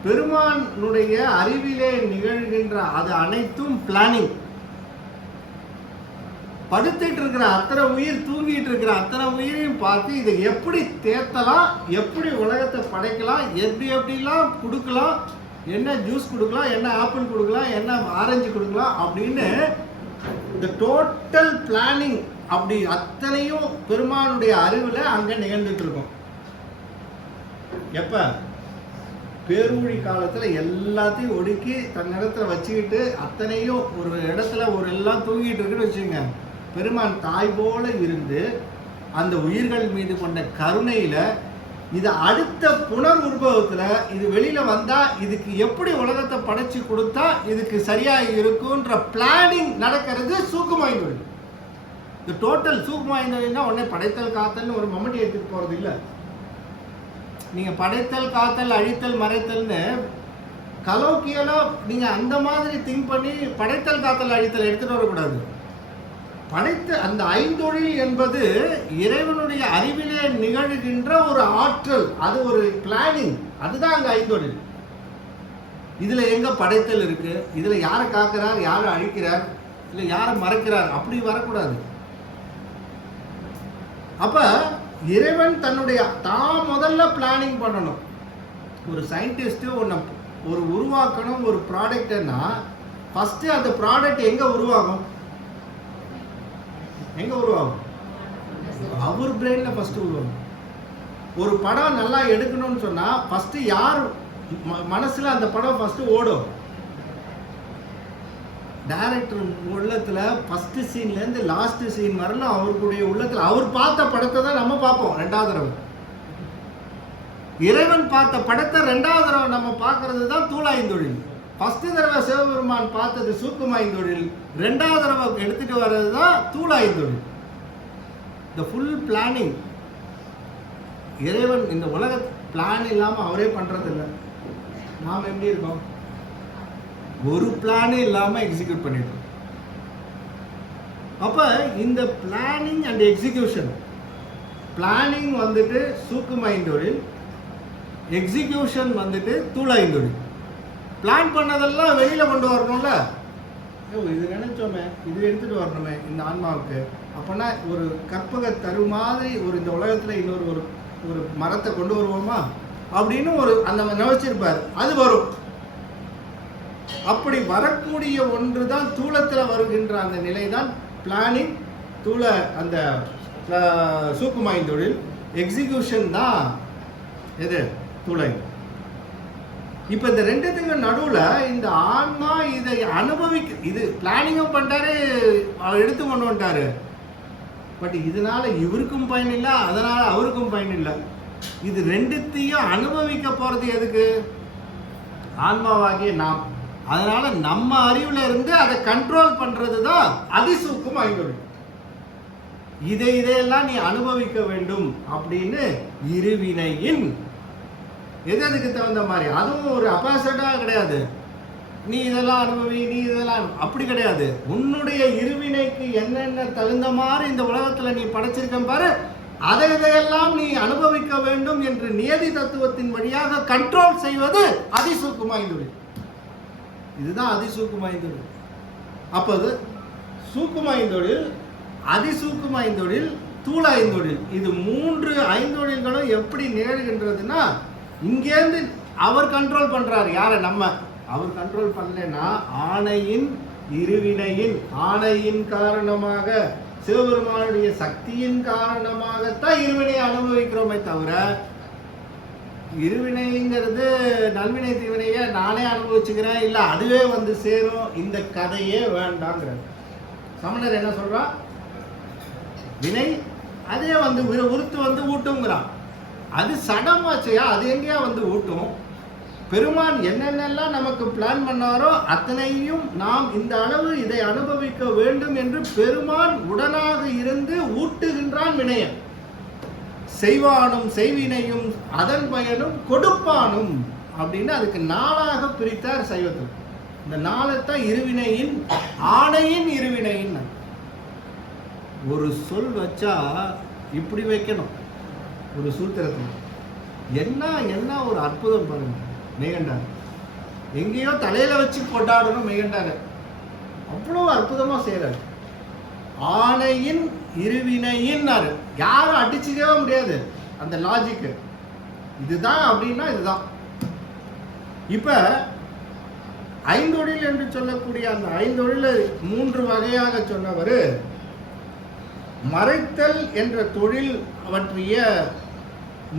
பெருமானுடைய அறிவிலே நிகழ்கின்ற அது அனைத்தும் பிளானிங். படுத்துட்டு இருக்கிற அத்தனை உயிர், தூங்கிட்டு இருக்கிற அத்தனை உயிரையும் பார்த்து இதை எப்படி தேத்தலாம், எப்படி உலகத்தை படைக்கலாம், எப்படிலாம் கொடுக்கலாம், என்ன ஜூஸ் கொடுக்கலாம், என்ன ஆப்பிள் கொடுக்கலாம், என்ன ஆரஞ்சு கொடுக்கலாம் அப்படின்னு இந்த டோட்டல் பிளானிங் அப்படி அத்தனையும் பெருமானுடைய அறிவுல அங்க நிகழ்ந்துட்டு இருக்கும். எப்ப? பேரூழி காலத்துல எல்லாத்தையும் ஒடுக்கி தன் இடத்துல வச்சுக்கிட்டு அத்தனையும் ஒரு இடத்துல ஒரு எல்லாம் தூங்கிட்டு இருக்குன்னு வச்சுங்க, பெருமான் தாய் போல இருந்து அந்த உயிர்கள் மீது கொண்ட கருணையில இது அடுத்த புனர் உற்பவத்துல இது வெளியில வந்தா இதுக்கு எப்படி உலகத்தை படைச்சு கொடுத்தா இதுக்கு சரியா இருக்கும்ன்ற பிளானிங் நடக்கிறது சூக்கும ஐந்தொழில். இந்த டோட்டல் சூக்கும ஐந்தொழில்னா உடனே படைத்தல் காத்தல்னு ஒரு மம்மட்டி எடுத்துட்டு போறது இல்லை. நீங்க படைத்தல் காத்தல் அழித்தல் மறைத்தல்னு கலோக்கியலா நீங்க அந்த மாதிரி திங்க் பண்ணி படைத்தல் காத்தல் அழித்தல் எடுத்துட்டு வரக்கூடாது. படைத்த அந்த ஐந்தொழில் என்பது இறைவனுடைய அறிவிலே நிகழ்கின்ற ஒரு ஆற்றல், அது ஒரு பிளானிங், அதுதான் அங்க ஐந்தொழில். இதுல எங்க படைத்தல் இருக்கு? இதுல யாரை காக்கிறார், யாரை அழிக்கிறார், இல்ல யாரை மறைக்கிறார், அப்படி வரக்கூடாது. அப்ப இறைவன் தன்னுடைய முதல்ல பிளானிங் பண்ணணும். ஒரு சயின்டிஸ்ட் ஒரு உருவாக்கணும் ஒரு ப்ராடக்ட்னா ஃபர்ஸ்ட் அந்த ப்ராடக்ட் எங்க உருவாகும்? அவர் பிரெயின்ல ஃபர்ஸ்ட் உருவாகும். ஒரு படம் நல்லா எடுக்கணும்னு சொன்னா ஃபர்ஸ்ட் யார் மனசுல அந்த படம் ஃபர்ஸ்ட் ஓடும்? டைரக்டர் உள்ளத்துல ஃபர்ஸ்ட் சீன்ல இருந்து லாஸ்ட் சீன் வரலாம் அவருடைய உள்ளத்துல அவர் பார்த்த படத்தை தான் நம்ம பார்ப்போம் ரெண்டாவது தடவை. இறைவன் பார்த்த படத்தை ரெண்டாவது தடவை நம்ம பார்க்கறது தான் தூளாய்ந்தொழில். ஃபர்ஸ்ட் தடவை சிவபெருமான் பார்த்தது சூக்குமாய்ந்தொழில், ரெண்டாவது தடவை எடுத்துட்டு வர்றது தான் தூளாய்ந்தொழில். இந்த ஃபுல் பிளானிங் இறைவன் இந்த உலக பிளான் இல்லாம அவரே பண்றது இல்லை. நாம் எப்படி இருக்கோம்? ஒரு பிளானே இல்லாம எக்ஸிக்யூட் பண்ணிட்டோம். அப்ப இந்த பிளானிங் அண்ட் எக்ஸிகியூஷன், பிளானிங் வந்துட்டு சூக்குமைந்தொழில், எக்ஸிகியூஷன் வந்துட்டு தூளாய்ந்தொழில். பிளான் பண்ணதெல்லாம் வெளியில கொண்டு வரணும்ல. இது நினைச்சோமே, இது எடுத்துட்டு வரணுமே இந்த ஆன்மாவுக்கு. அப்பனா ஒரு கற்பக தரு மாதிரி ஒரு இந்த உலகத்துல இன்னொரு ஒரு மரத்தை கொண்டு வருவோமா அப்படின்னு ஒரு அந்த நினைச்சிருப்பார். அது வரும். அப்படி வரக்கூடிய ஒன்று தான் தூளத்துல வருகின்ற அந்த நிலை தான் பிளானிங். தூள அந்த சூக்குமாய்ந்தொழில், எக்ஸிகியூஷன் தான் எது தூளை. இப்ப இந்த ரெண்டுத்துக்கு நடுவுல இந்த ஆன்மா இதை அனுபவிக்க, இது பிளானிங்கும் பண்ணிட்டாரு, எடுத்து கொண்டு வந்துட்டாரு. பட் இதனால இவருக்கும் பயன் இல்லை, அதனால அவருக்கும் பயன் இல்லை. இது ரெண்டுத்தையும் அனுபவிக்க போறது எதுக்கு? ஆன்மாவாகிய நாம். அதனால நம்ம அறிவுல இருந்து அதை கண்ட்ரோல் பண்றது தான் அதிசூக்குமாய்ந்தொழில். இதையெல்லாம் நீ அனுபவிக்க வேண்டும் அப்படின்னு இருவினையின் எதுக்கு தகுந்த மாதிரி, அதுவும் ஒரு அபாசடா கிடையாது. நீ இதெல்லாம் அனுபவி, நீ இதெல்லாம் அப்படி கிடையாது. உன்னுடைய இருவினைக்கு என்னென்ன தகுந்த மாதிரி இந்த உலகத்துல நீ படைச்சிருக்க பாரு, இதையெல்லாம் நீ அனுபவிக்க வேண்டும் என்று நியதி தத்துவத்தின் வழியாக கண்ட்ரோல் செய்வது அதிசூக்குமாய்ந்தொழில். இதுதான் அதிசூக்குமாய்ந்தொழில். அப்போது சூக்குமாய்ந்தொழில், அதிசூக்குமாய்ந்தொழில், தூளாய்ந்தொழில், இது மூன்று ஐந்தொழில்களும் எப்படி நிகழ்கின்றதுன்னா, இங்கேருந்து அவர் கண்ட்ரோல் பண்றாரு. யார? நம்ம. அவர் கண்ட்ரோல் பண்ணலன்னா ஆணையின் இருவினையின், ஆணையின் காரணமாக சிவபெருமானுடைய சக்தியின் காரணமாகத்தான் இருவினையை அனுபவிக்கிறோமே தவிர, இருவினைங்கிறது நல்வினை தீவினைய நானே அனுபவிச்சுக்கிறேன், இல்ல அதுவே வந்து சேரும், இந்த கதையே வேண்டாங்கிற சமணர் என்ன சொல்றா? வினை அதே வந்து உறுத்து வந்து ஊட்டுங்கிறான். அது சடமாச்சையா, அது எங்கேயா வந்து ஊட்டும்? பெருமான் என்னென்னலாம் நமக்கு பிளான் பண்ணாரோ அத்தனையும் நாம் இந்த அளவு இதை அனுபவிக்க வேண்டும் என்று பெருமான் உடனாக இருந்து ஊட்டுகின்றான் வினையன். செய்வானும் செய்வினையும் அதன் பயனும் கொடுப்பானும் அப்படின்னு அதுக்கு நாளாக பிரித்தார் சைவத்தில். இந்த நாளைத்தான் இருவினையின், ஆணையின் இருவினையின். ஒரு சொல் வச்சா இப்படி வைக்கணும் ஒரு சூத்திரத்தில். என்ன ஒரு அற்புதம் பாருங்க. மெய்கண்டார் எங்கேயோ தலையில வச்சு கொண்டாடணும் மெய்கண்டார், அவ்வளவு அற்புதமா செய்யறாரு. ஆணையின் இருவினையின் யாரும் அடிச்சுக்கவே முடியாது அந்த லாஜிக். இதுதான் அப்படின்னா இதுதான். இப்ப ஐந்தொழில் என்று சொல்லக்கூடிய அந்த ஐந்தொழில மூன்று வகையாக சொன்னவர், மறைத்தல் என்ற தொழில் அவற்றிய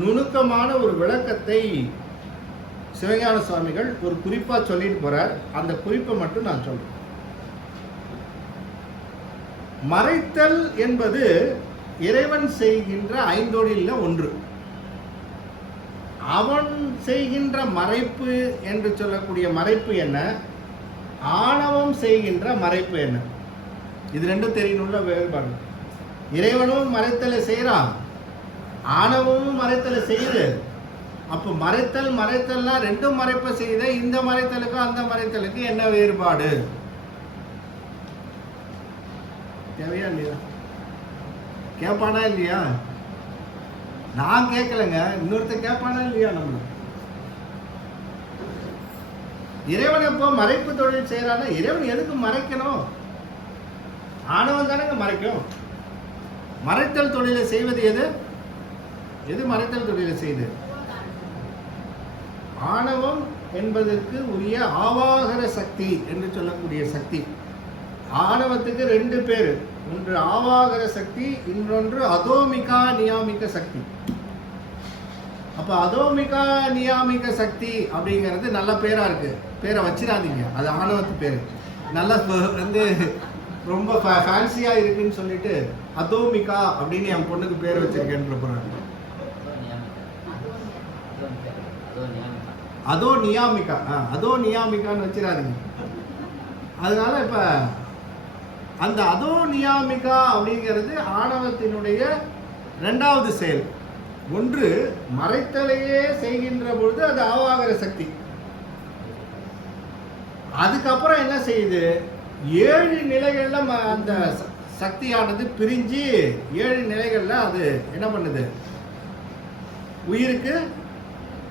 நுணுக்கமான ஒரு விளக்கத்தை சிவஞான சுவாமிகள் ஒரு குறிப்பா சொல்லிட்டு போறார். அந்த குறிப்பை மட்டும் நான் சொல்றேன். மறைத்தல் என்பது இறைவன் செய்கின்ற ஐந்தொழில்ல ஒன்று. அவன் செய்கின்ற மறைப்பு என்று சொல்லக்கூடிய மறைப்பு என்ன, ஆணவம் செய்கின்ற மறைப்பு என்ன, இது ரெண்டும் தெரியணும்ல வேறுபாடு. இறைவனும் மறைத்தலை செய்யறான், ஆணவமும் மறைத்தலை செய்யுது. அப்ப மறைத்தல்னா ரெண்டும் மறைப்பை செய்த, இந்த மறைத்தலுக்கும் அந்த மறைத்தலுக்கு என்ன வேறுபாடு? தேவையா இல்லையா? கேட்பானா இல்லையா? நான் கேட்கலங்க, இன்னொருத்த கேட்பானா இல்லையா? நம்ம இறைவன் எப்போ மறைப்பு தொழில் செய்யறானா, இறைவன் எதுக்கு மறைக்கணும்? ஆணவம் தானங்க மறைக்கும். மறைத்தல் தொழிலை செய்வது எது? எது மறைத்தல் தொழிலை செய்து? ஆணவம் என்பதற்கு உரிய ஆவாகர சக்தி என்று சொல்லக்கூடிய சக்தி. ஆணவத்துக்கு 2 பேர், ஒன்று ஆவாகர சக்தி, இன்னொன்று அதோமிகா நியாமிக சக்தி. அப்ப அதோமிகா நியாமிக சக்தி அப்படிங்கிறது நல்ல பேரா இருக்கு, பேரை வச்சிடாதீங்க, அது ஆணவத்து பேரு. நல்ல வந்து ரொம்ப ஃபேன்சியா இருக்குன்னு சொல்லிட்டு அதோமிகா அப்படின்னு என் பொண்ணுக்கு பேர் வச்சிருக்கேன்ற போறாங்க. அதோ நியாமிகா, அதோ நியாமிகான்னு வச்சிடாதீங்க. அதனால இப்ப அந்த அதோ நியாமிகா அப்படிங்கிறது ஆணவத்தினுடைய 2வது செயல். ஒன்று மறைத்தலையே செய்கின்ற பொழுது அது ஆவாகர சக்தி. அதுக்கப்புறம் என்ன செய்யுது? 7 நிலைகள்ல அந்த சக்தியானது பிரிஞ்சு 7 நிலைகள்ல அது என்ன பண்ணுது? உயிருக்கு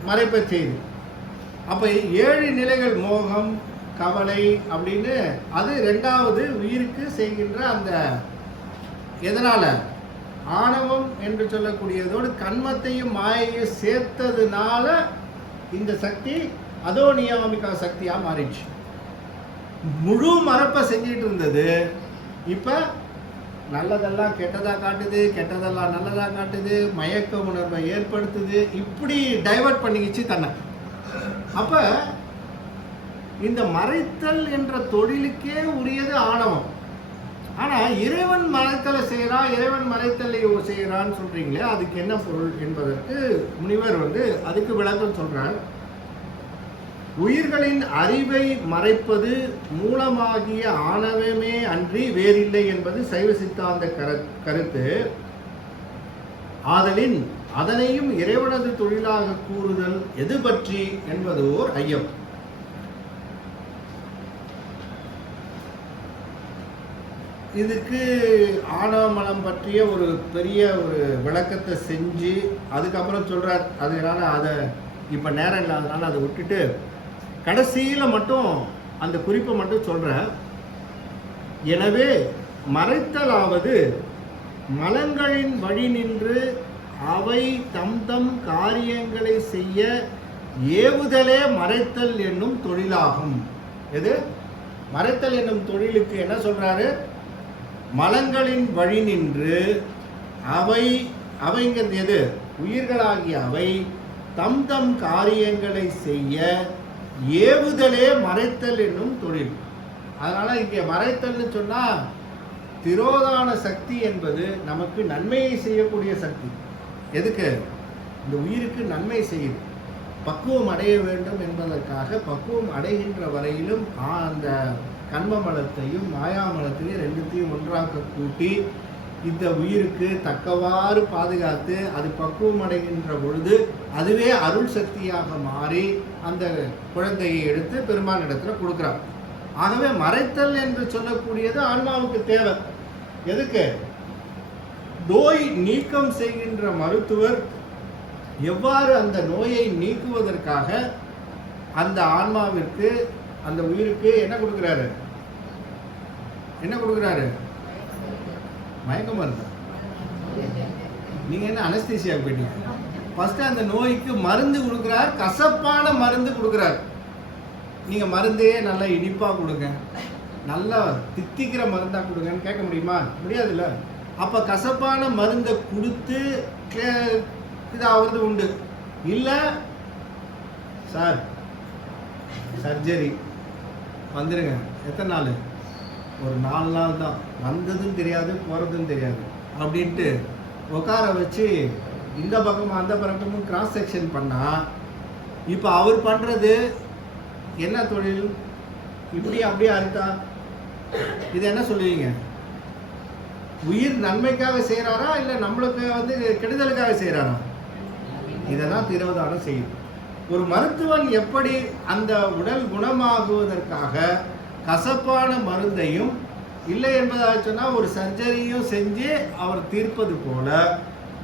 மறைப்ப செய்யுது. அப்ப 7 நிலைகள், மோகம், கவலை அப்படின்னு, அது 2வது உயிருக்கு செய்கின்ற அந்த, எதனால? ஆணவம் என்று சொல்லக்கூடியதோடு கண்மத்தையும் மாயையும் சேர்த்ததுனால இந்த சக்தி அதோ நியாமிகா சக்தியா மாறிடுச்சு. முழு மரப்பை செஞ்சிட்டு இருந்தது, இப்ப நல்லதெல்லாம் கெட்டதா காட்டுது, கெட்டதெல்லாம் நல்லதா காட்டுது, மயக்க உணர்வை ஏற்படுத்துது, இப்படி டைவர்ட் பண்ணிக்கிச்சு தன்னை. அப்ப இந்த மறைத்தல் என்ற தொழிலுக்கே உரியது ஆணவம். ஆனா இறைவன் மறைத்தலை செய்யறான், இறைவன் மறைத்தலை செய்யறான்னு சொல்றீங்களே, அதுக்கு என்ன பொருள் என்பதற்கு முனிவர் வந்து அதுக்கு விளக்கம் சொல்றார். உயிர்களின் அறிவை மறைப்பது மூலமாகிய ஆணவமே அன்றி வேறில்லை என்பது சைவ சித்தாந்த கருத்து. ஆதலின் அதனையும் இறைவனது தொழிலாக கூறுதல் எது பற்றி என்பது ஓர் ஐயம். இதுக்கு ஆணவமலம் பற்றிய ஒரு பெரிய ஒரு விளக்கத்தை செஞ்சு அதுக்கப்புறம் சொல்றார். அதனால அதை இப்ப நேரம் இல்லாதனால அதை விட்டுட்டு கடைசியில மட்டும் அந்த குறிப்பை மட்டும் சொல்றேன். எனவே மறைத்தலாவது மலங்களின் வழி நின்று அவை தம் தம் காரியங்களை செய்ய ஏவுதலே மறைத்தல் என்னும் தொழிலாகும். எது மறைத்தல் என்னும் தொழிலுக்கு என்ன சொல்றாரு? மலங்களின் வழி நின்று அவைங்கிறது எது? உயிர்களாகிய அவை தம் தம் காரியங்களை செய்ய ஏவுதலே மறைத்தல் என்னும் தொழில். அதனால இங்கே மறைத்தல்னு சொன்னா திரோதான சக்தி என்பது நமக்கு நன்மையை செய்யக்கூடிய சக்தி. எதுக்கு? இந்த உயிருக்கு நன்மை செய்யுது. பக்குவம் அடைய வேண்டும் என்பதற்காக பக்குவம் அடைகின்ற வரையிலும் அந்த கண்மமலத்தையும் மாயாமலத்தையும் 2த்தையும் ஒன்றாக கூட்டி இந்த உயிருக்கு தக்கவாறு பாதுகாத்து அது பக்குவம் அடைகின்ற பொழுது அதுவே அருள் சக்தியாக மாறி அந்த குழந்தையை எடுத்து பெருமான் இடத்துல கொடுக்கிறார். ஆகவே மறைத்தல் என்று சொல்லக்கூடியது ஆன்மாவுக்கு தேவை. எதுக்கு? நோய் நீக்கம் செய்கின்ற மருத்துவர் எவ்வாறு அந்த நோயை நீக்குவதற்காக அந்த ஆன்மாவிற்கு அந்த உயிருக்கு என்ன கொடுக்கிறாரு? என்ன கொடுக்கிறாரு? மயக்க மருந்து. நீங்க என்ன அனஸ்தீசியா போயிட்டீங்க? ஃபர்ஸ்ட் அந்த நோய்க்கு மருந்து கொடுக்கிறார், கசப்பான மருந்து கொடுக்கிறார். நீங்க மருந்தே நல்லா இனிப்பா கொடுங்க, நல்லா தித்திக்கிற மருந்தா கொடுங்கன்னு கேட்க முடியுமா? முடியாதுல்ல. அப்ப கசப்பான மருந்தை கொடுத்து இதாவது உண்டு. இல்ல சார் சர்ஜரி வந்துருங்க, எத்தனை நாள்? ஒரு 4 நாள் தான், வந்ததும் தெரியாது போறதும் தெரியாது அப்படின்ட்டு உட்கார வச்சு இந்த பக்கமும் அந்த பக்கமும் கிராஸ் செக்ஷன் பண்ணா, இப்போ அவர் பண்றது என்ன தொழில்? இப்படி அப்படியே அறுத்தா இது என்ன சொல்லுவீங்க? உயிர் நன்மைக்காக செய்யறாரா இல்ல நம்மளுக்கு வந்து கெடுதலுக்காக செய்யறாரா? இதெல்லாம் திரோதானம் செய்யும். ஒரு மருத்துவன் எப்படி அந்த உடல் குணமாகுவதற்காக கசப்பான மருந்தையும் இல்லை என்பதாக சொன்னால் ஒரு சர்ஜரியும் செஞ்சு அவர் தீர்ப்பது போல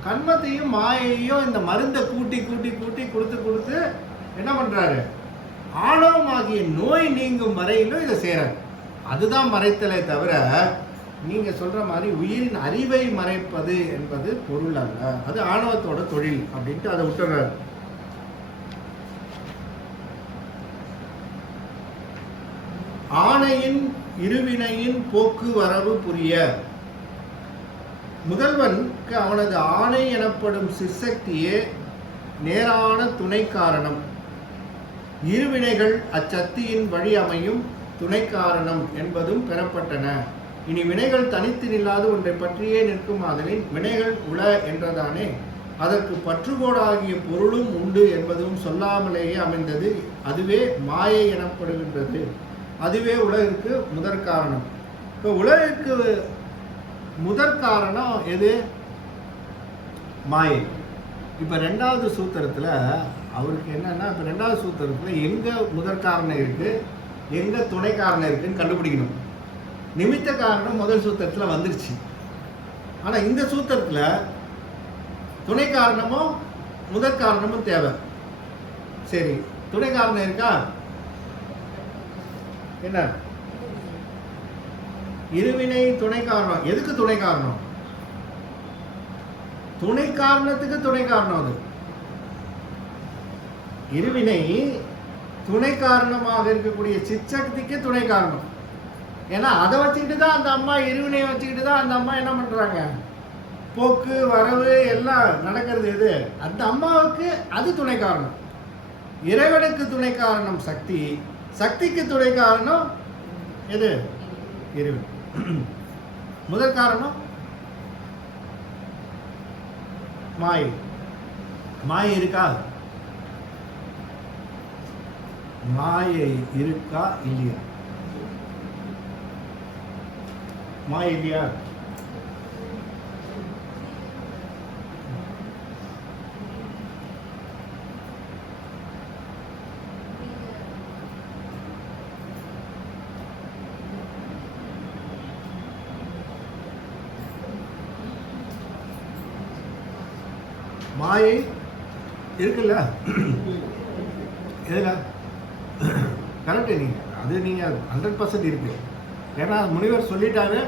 கண்மத்தையும் மாயையும் இந்த மருந்தை கூட்டி கூட்டி கூட்டி கொடுத்து கொடுத்து என்ன பண்றாரு? ஆணவமாகிய நோய் நீங்கும் வரையிலும் இதை செய்யறாரு. அதுதான் மறைத்தலை தவிர நீங்க சொல்ற மாதிரி உயிரின் அறிவை மறைப்பது என்பது பொருள் அல்ல, அது ஆணவத்தோட தொழில் அப்படின்ட்டு அதை விட்டுறாரு. ஆணையின் இருவினையின் போக்கு வரவு புரிய. முதல்வனுக்கு அவனது ஆணை எனப்படும் சிற்சக்தியே நேரான துணை காரணம். இருவினைகள் அச்சக்தியின் வழி அமையும் துணை காரணம் என்பதும் பெறப்பட்டன. இனி வினைகள் தனித்து நில்லாது ஒன்றை பற்றியே நிற்கும் ஆதலின் வினைகள் உள என்றதானே அதற்கு பற்றுகோடாகிய பொருளும் உண்டு என்பதும் சொல்லாமலேயே அமைந்தது. அதுவே மாயை எனப்படுகின்றது. அதுவே உலகிற்கு முதற் காரணம். இப்போ உலகிற்கு முதற் காரணம் எது? மாயை. இப்போ ரெண்டாவது சூத்திரத்தில் அவருக்கு என்னன்னா, இப்போ ரெண்டாவது சூத்திரத்தில் எங்கே முதற் காரணம் இருக்குது, எங்கே துணை காரணம் இருக்குன்னு கண்டுபிடிக்கணும். நிமித்த காரணம் முதல் சூத்திரத்தில் வந்துருச்சு. ஆனால் இந்த சூத்திரத்தில் துணை காரணமும் முதற் காரணமும் தேவை. சரி, துணை காரணம் இருக்கா? என்ன? இருவினை துணை காரணம். எதுக்கு துணை காரணம்? துணை காரணத்துக்கு துணை காரணம். அது இருவினை துணை காரணமாக இருக்கக்கூடிய சிற்சக்திக்கு துணை காரணம். ஏன்னா அதை வச்சுக்கிட்டு தான் அந்த அம்மா, இருவினையை வச்சுக்கிட்டு தான் அந்த அம்மா என்ன பண்றாங்க, போக்கு வரவு எல்லாம் நடக்கிறது. எது? அந்த அம்மாவுக்கு அது துணை காரணம். இறைவனுக்கு துணை காரணம் சக்தி, சக்திக்கு துணை காரணம் எது? இருவினை. முதல் காரணம் மாயை. மாயை இருக்கா? மாயை இருக்கா இல்லையா? மாயை இல்லையா? மாயை இருக்குல்ல? எதுல? கரெக்டு. நீங்கள் அது நீங்கள் 100% இருக்கு. ஏன்னா முனிவர் சொல்லிட்டாரு,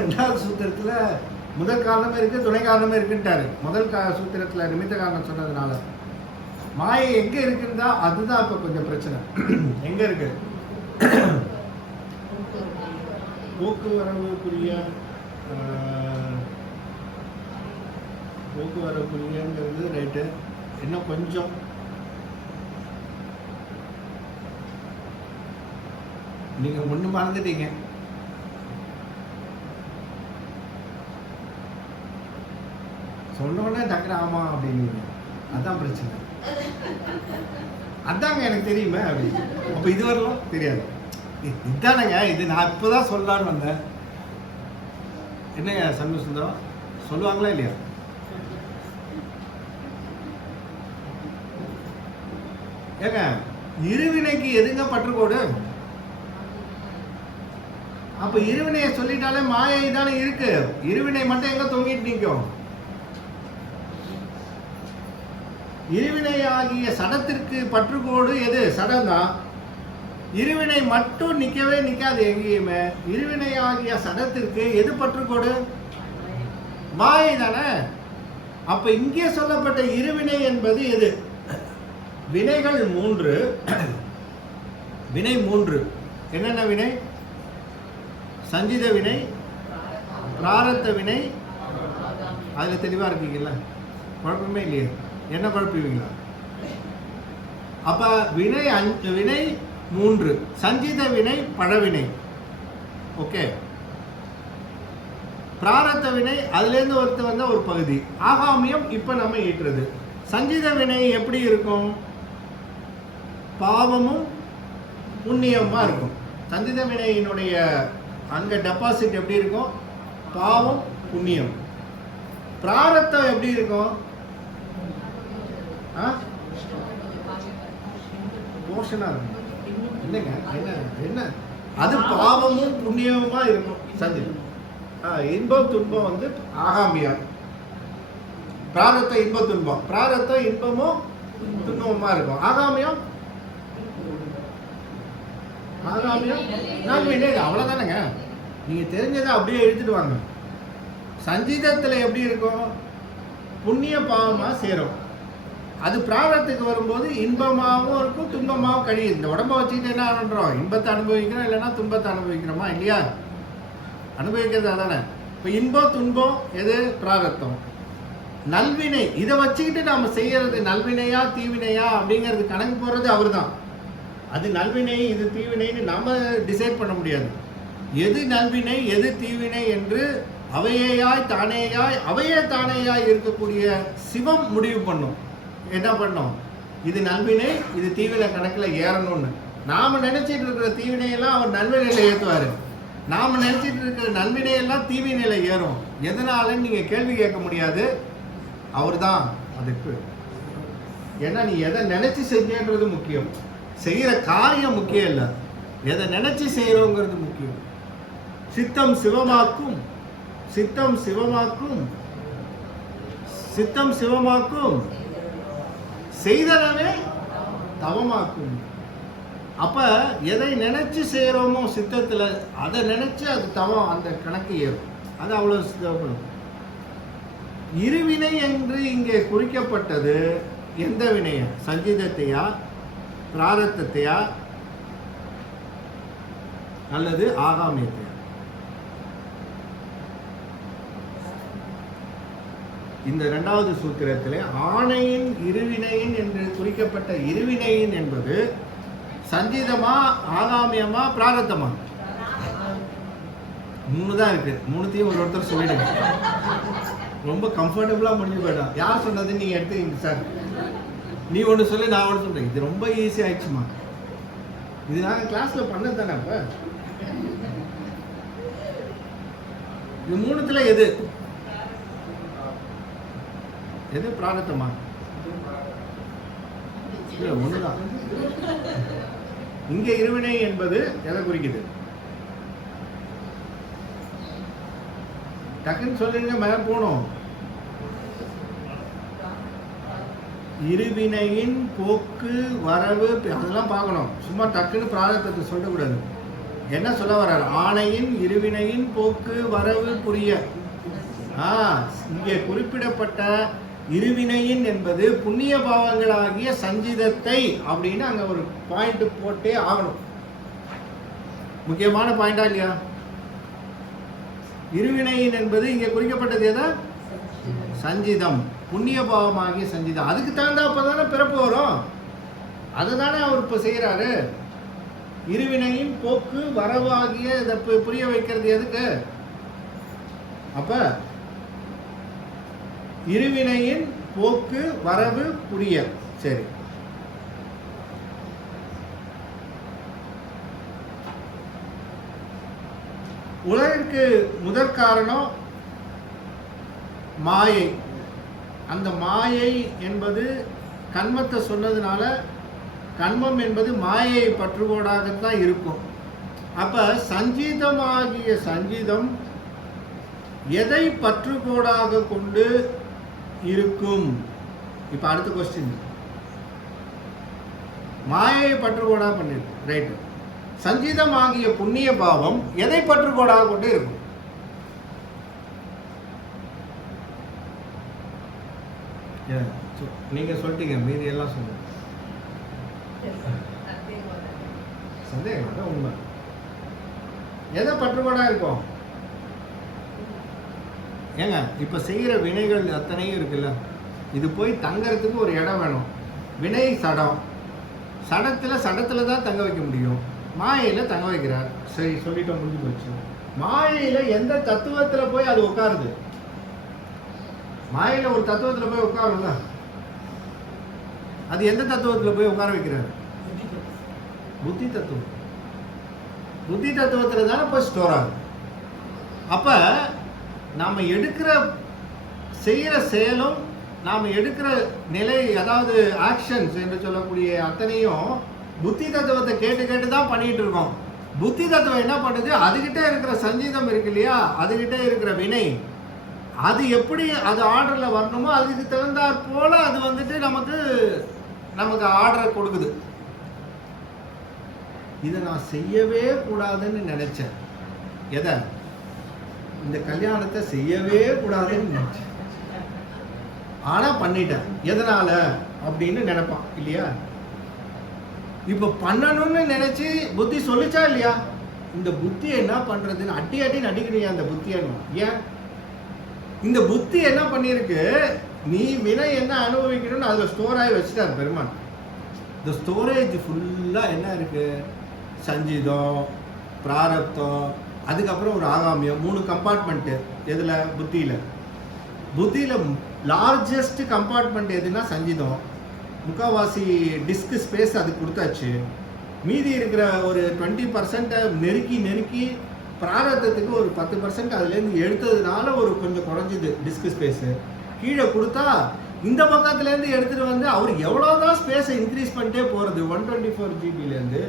ரெண்டாவது சூத்திரத்தில் முதல் காரணமே இருக்குது துணை காரணமே இருக்குன்ட்டாரு. முதல் சூத்திரத்தில் நிமித்த காரணம் சொன்னதுனால மாயை எங்கே இருக்குன்னா அதுதான் இப்போ கொஞ்சம் பிரச்சனை. எங்கே இருக்கு? போக்குவரவுக்குரிய போக்குவரவுக்குரியங்கிறது ரைட்டு. இன்னும் கொஞ்சம் நீங்க ஒண்ணு மறந்துட்டீங்க. சொன்னோடனே டக்குனு ஆமா அப்படின்னு. அதான் பிரச்சனை. அதாங்க எனக்கு தெரியுமே அப்படின்னு. அப்ப இது வரலாம் தெரியாது. இதுதானங்க, இது நான் இப்பதான் சொல்லலான்னு வந்தேன். என்னங்க சண்முக சுந்தரம் சொல்லுவாங்களா இல்லையா? ஏங்க இருவினைக்கு எதுங்க பற்றுக்கோடு? அப்ப இருவினையை சொல்லிட்டாலே மாயை தானே இருக்கு. இருவினை மட்டும் எங்க தொங்கிட்டு நிற்கும்? இருவினை ஆகிய சடத்திற்கு பற்றுக்கோடு எது? சடம் தான். இருவினை மட்டும் நிக்கவே நிக்காது எங்கேயுமே. இருவினை ஆகிய சடத்திற்கு எது பற்றுக்கோடு? மாயை தானே. அப்ப இங்கே சொல்லப்பட்ட இருவினை என்பது எது? வினைகள் 3. வினை 3. என்னென்ன வினை? சஞ்சித வினை, பிராரத்த வினை. அதுல தெளிவா இருக்கீங்கல்ல? குழப்பமே இல்லையே. என்ன குழப்புவீங்களா? அப்ப வினை 3. சஞ்சித வினை பழவினை. ஓகே. பிராரத்த வினை அதுல இருந்து ஒருத்த வந்த ஒரு பகுதி. ஆகாமியம் இப்ப நம்ம ஈட்டுறது. சஞ்சித வினை எப்படி இருக்கும்? பாவமும் புண்ணியமா இருக்கும். சஞ்சித வினையினுடைய அங்க டெபாசிட் எப்படி இருக்கும்? பாவம் புண்ணியம். பிராரத்தம் எப்படி இருக்கும்? போஷனா இருக்கும். இல்லைங்க, என்ன அது பாவமும் புண்ணியமா இருக்கும். சஞ்சிதம். இன்பம் துன்பம் வந்து ஆகாமியம். பிராரத்த இன்ப துன்பம். பிராரத்த இன்பமும் துன்பமா இருக்கும். ஆகாமியம் ஆகாமியம் நல்வினை. அவ்வளவுதானங்க. நீங்க தெரிஞ்சதை அப்படியே எழுதிட்டு வாங்க. சஞ்சீதத்துல எப்படி இருக்கும்? புண்ணிய பாவமா சேரும். அது பிராரத்துக்கு வரும்போது இன்பமாகவும் இருக்கும், துன்பமாகவும் கழியுது. இந்த உடம்ப வச்சுக்கிட்டு என்ன பண்றோம்? இன்பத்தை அனுபவிக்கிறோம், இல்லைன்னா துன்பத்தை அனுபவிக்கிறோமா இல்லையா? அனுபவிக்கிறது அதானே. இப்போ இன்பம் துன்பம் எது? பிராரத்தம். நல்வினை இதை வச்சுக்கிட்டு நாம செய்யறது நல்வினையா தீவினையா அப்படிங்கிறது கணக்கு போடுறது அவர் தான். அது நல்வினை இது தீவினைன்னு நாம டிசைட் பண்ண முடியாது. எது நல்வினை எது தீவினை என்று அவையாய் தானேயாய் அவையே தானேயாய் இருக்கக்கூடிய சிவம் முடிவு பண்ணும். என்ன பண்ணும்? இது நல்வினை இது தீவினை கணக்கில் ஏறணும்னு. நாம நினைச்சிட்டு இருக்கிற தீவினையெல்லாம் அவர் நல்வினையில ஏற்றுவாரு. நாம நினைச்சிட்டு இருக்கிற நல்வினையெல்லாம் தீவினையில ஏறும். எதனாலன்னு நீங்க கேள்வி கேட்க முடியாது. அவர் தான் அதுக்கு. ஏன்னா நீ எதை நினைச்சு செஞ்சேன்றது முக்கியம், செய்யற காரியம் முக்கியம் இல்லை, எதை நினைச்சு செய்யறோங்கிறது முக்கியம். சித்தம் சிவமாக்கும், சித்தம் சிவமாக்கும், சித்தம் சிவமாக்கும், செய்தனவே தவமாக்கும். அப்ப எதை நினைச்சு செய்யறோமோ சித்தத்துல அதை நினைச்சு அது தவம், அந்த கணக்கு ஏறும். அது அவ்வளவு சித்தப்படும். இருவினை என்று இங்கே குறிக்கப்பட்டது எந்த வினைய? சஞ்சீதத்தையா பிராரத்தத்தையா அல்லது ஆகாமியத்தையா? இந்த இரண்டாவது சூத்திரத்திலே ஆணையின் இருவினையின் என்று குறிக்கப்பட்ட இருவினையின் என்பது சஞ்சீதமா ஆகாமியமா பிராரத்தமா? மூணு தான் இருக்கு. மூணுத்தையும் ஒருத்தர் சொல்லிடுங்க. ரொம்ப கம்ஃபர்டபுளா முடிஞ்சு போயிடும். யார் சொன்னது நீங்க எடுத்துக்கீங்க சார். நீ ஒன்று சொல்லி நான் ஒன்று சொல்றேன். இது ரொம்ப ஈஸி ஆயிடுச்சுமா. இது நாங்கள் கிளாஸ்ல பண்ணது தானே. அப்ப இது மூணுத்துல எது எது பிராரத்தமா? ஒண்ணுதான். இங்க இருவினை என்பது எதை குறிக்குது? டக்குன்னு சொல்லுங்க, மேல போனோம். இருவினையின் போக்கு வரவு அதெல்லாம் பார்க்கணும். சும்மா டக்குன்னு பிராரத்தத்தை சொல்லக்கூடாது. என்ன சொல்ல வர்றாரு? ஆணையின் இருவினையின் போக்கு வரவு புரிய. இங்கே குறிப்பிடப்பட்ட இருவினையின் என்பது புண்ணிய பாவங்களாகிய சஞ்சீதத்தை அப்படின்னு அங்க ஒரு பாயிண்ட் போட்டே ஆகணும். முக்கியமான பாயிண்டா இல்லையா? இருவினையின் என்பது இங்கே குறிக்கப்பட்டது எதா? சஞ்சீதம், புண்ணிய பாவமாகிய சஞ்சீதம். அதுக்கு தகுந்தாப்பதானே பிறப்பு வரும். அதுதானே அவர் இப்ப செய்யறாரு. இருவினையின் போக்கு வரவாகிய இதை புரிய வைக்கிறது எதுக்கு? அப்ப இருவினையின் போக்கு வரவு புரிய. சரி, உலகிற்கு முதற் காரணம் மாயை. அந்த மாயை என்பது கண்மத்தை சொன்னதுனால கண்மம் என்பது மாயை பற்றுகோடாகத்தான் இருக்கும். அப்ப சஞ்சீதமாகிய சஞ்சீதம் எதை பற்றுகோடாக கொண்டு இருக்கும்? இப்ப அடுத்த கொஸ்டின். மாயை பற்றுகோடா பண்ணிருக்கு, ரைட். சஞ்சீதம் ஆகிய புண்ணிய பாவம் எதை பற்றுகோடாக கொண்டு இருக்கும்? நீங்க சொல்லிட்டீங்க, மீதி எல்லாம் சொல்லுங்க. சந்தேகம் உண்மை. எதை பற்றுகோடா இருக்கும்? ஏங்க இப்ப செய்யற வினைகள் அத்தனையும் இருக்குல்ல, இது போய் தங்கறதுக்கு ஒரு இடம் வேணும். வினை சடம், சடத்துல தான் தங்க வைக்க முடியும். மாயையில தங்க வைக்கிறார். சரி, சொல்லிட்டோம், முடிஞ்சு போச்சு. மாயையில எந்த தத்துவத்துல போய் அது உட்காருது? மாயையில ஒரு தத்துவத்துல போய் உட்காரும்ல, அது எந்த தத்துவத்துல போய் உட்கார வைக்கிறாரு? புத்தி தத்துவம். புத்தி தத்துவத்துல தானே போய் ஸ்டோர் ஆகுது. அப்ப நாம எடுக்கிற செய்யற செயலும் நாம எடுக்கிற நிலை, அதாவது ஆக்ஷன்ஸ் என்று சொல்லக்கூடிய அத்தனையும் புத்தி தத்துவத்தை கேட்டு தான் பண்ணிட்டு இருக்கோம். புத்தி தத்துவம் என்ன பண்ணுது? அதுகிட்ட இருக்கிற சஞ்சீதம் இருக்கு இல்லையா, அதுகிட்ட இருக்கிற வினை, அது எப்படி அது ஆர்டர்ல வரணுமோ அதுக்கு தகுந்தாற் போல அது வந்துட்டு நமக்கு ஆர்டரை கொடுக்குது. இதை நான் செய்யவே கூடாதுன்னு நினைச்சேன். எதை? இந்த கல்யாணத்தை செய்யவே கூடாதுன்னு நினைச்சேன், ஆனா பண்ணிட்டேன். எதனால அப்படின்னு நினைப்பான் இல்லையா? இப்ப பண்ணணும்னு நினைச்சு புத்தி சொல்லிச்சா இல்லையா? இந்த புத்தி என்ன பண்றதுன்னு அட்டி நடிக்கிறீங்க அந்த புத்திய. ஏன் இந்த புத்தி என்ன பண்ணிருக்கு? நீ வினை என்ன அனுபவிக்கணும்னு அதுல ஸ்டோர் ஆகி வச்சுட்டார் பெருமான். இந்த ஸ்டோரேஜ் ஃபுல்லா என்ன இருக்கு? சஞ்சிதம், பிராரப்தம், அதுக்கப்புறம் ஒரு ஆகாமியம், 3 கம்பார்ட்மெண்ட். எதுல? புத்தியில லார்ஜஸ்ட் கம்பார்ட்மெண்ட் எதுனா சஞ்சிதம். முக்காவாசி டிஸ்க் ஸ்பேஸ் அது கொடுத்தாச்சு. மீதி இருக்கிற ஒரு 20% நெருக்கி பிராரத்தத்துக்கு ஒரு 10% அதுலேருந்து எடுத்ததுனால ஒரு கொஞ்சம் குறைஞ்சிது டிஸ்க் ஸ்பேஸு. கீழே கொடுத்தா இந்த பக்கத்துலேருந்து எடுத்துகிட்டு வந்து அவர் எவ்வளோதான் ஸ்பேஸை இன்க்ரீஸ் பண்ணிட்டே போகிறது. 124 ஜிபிலேருந்து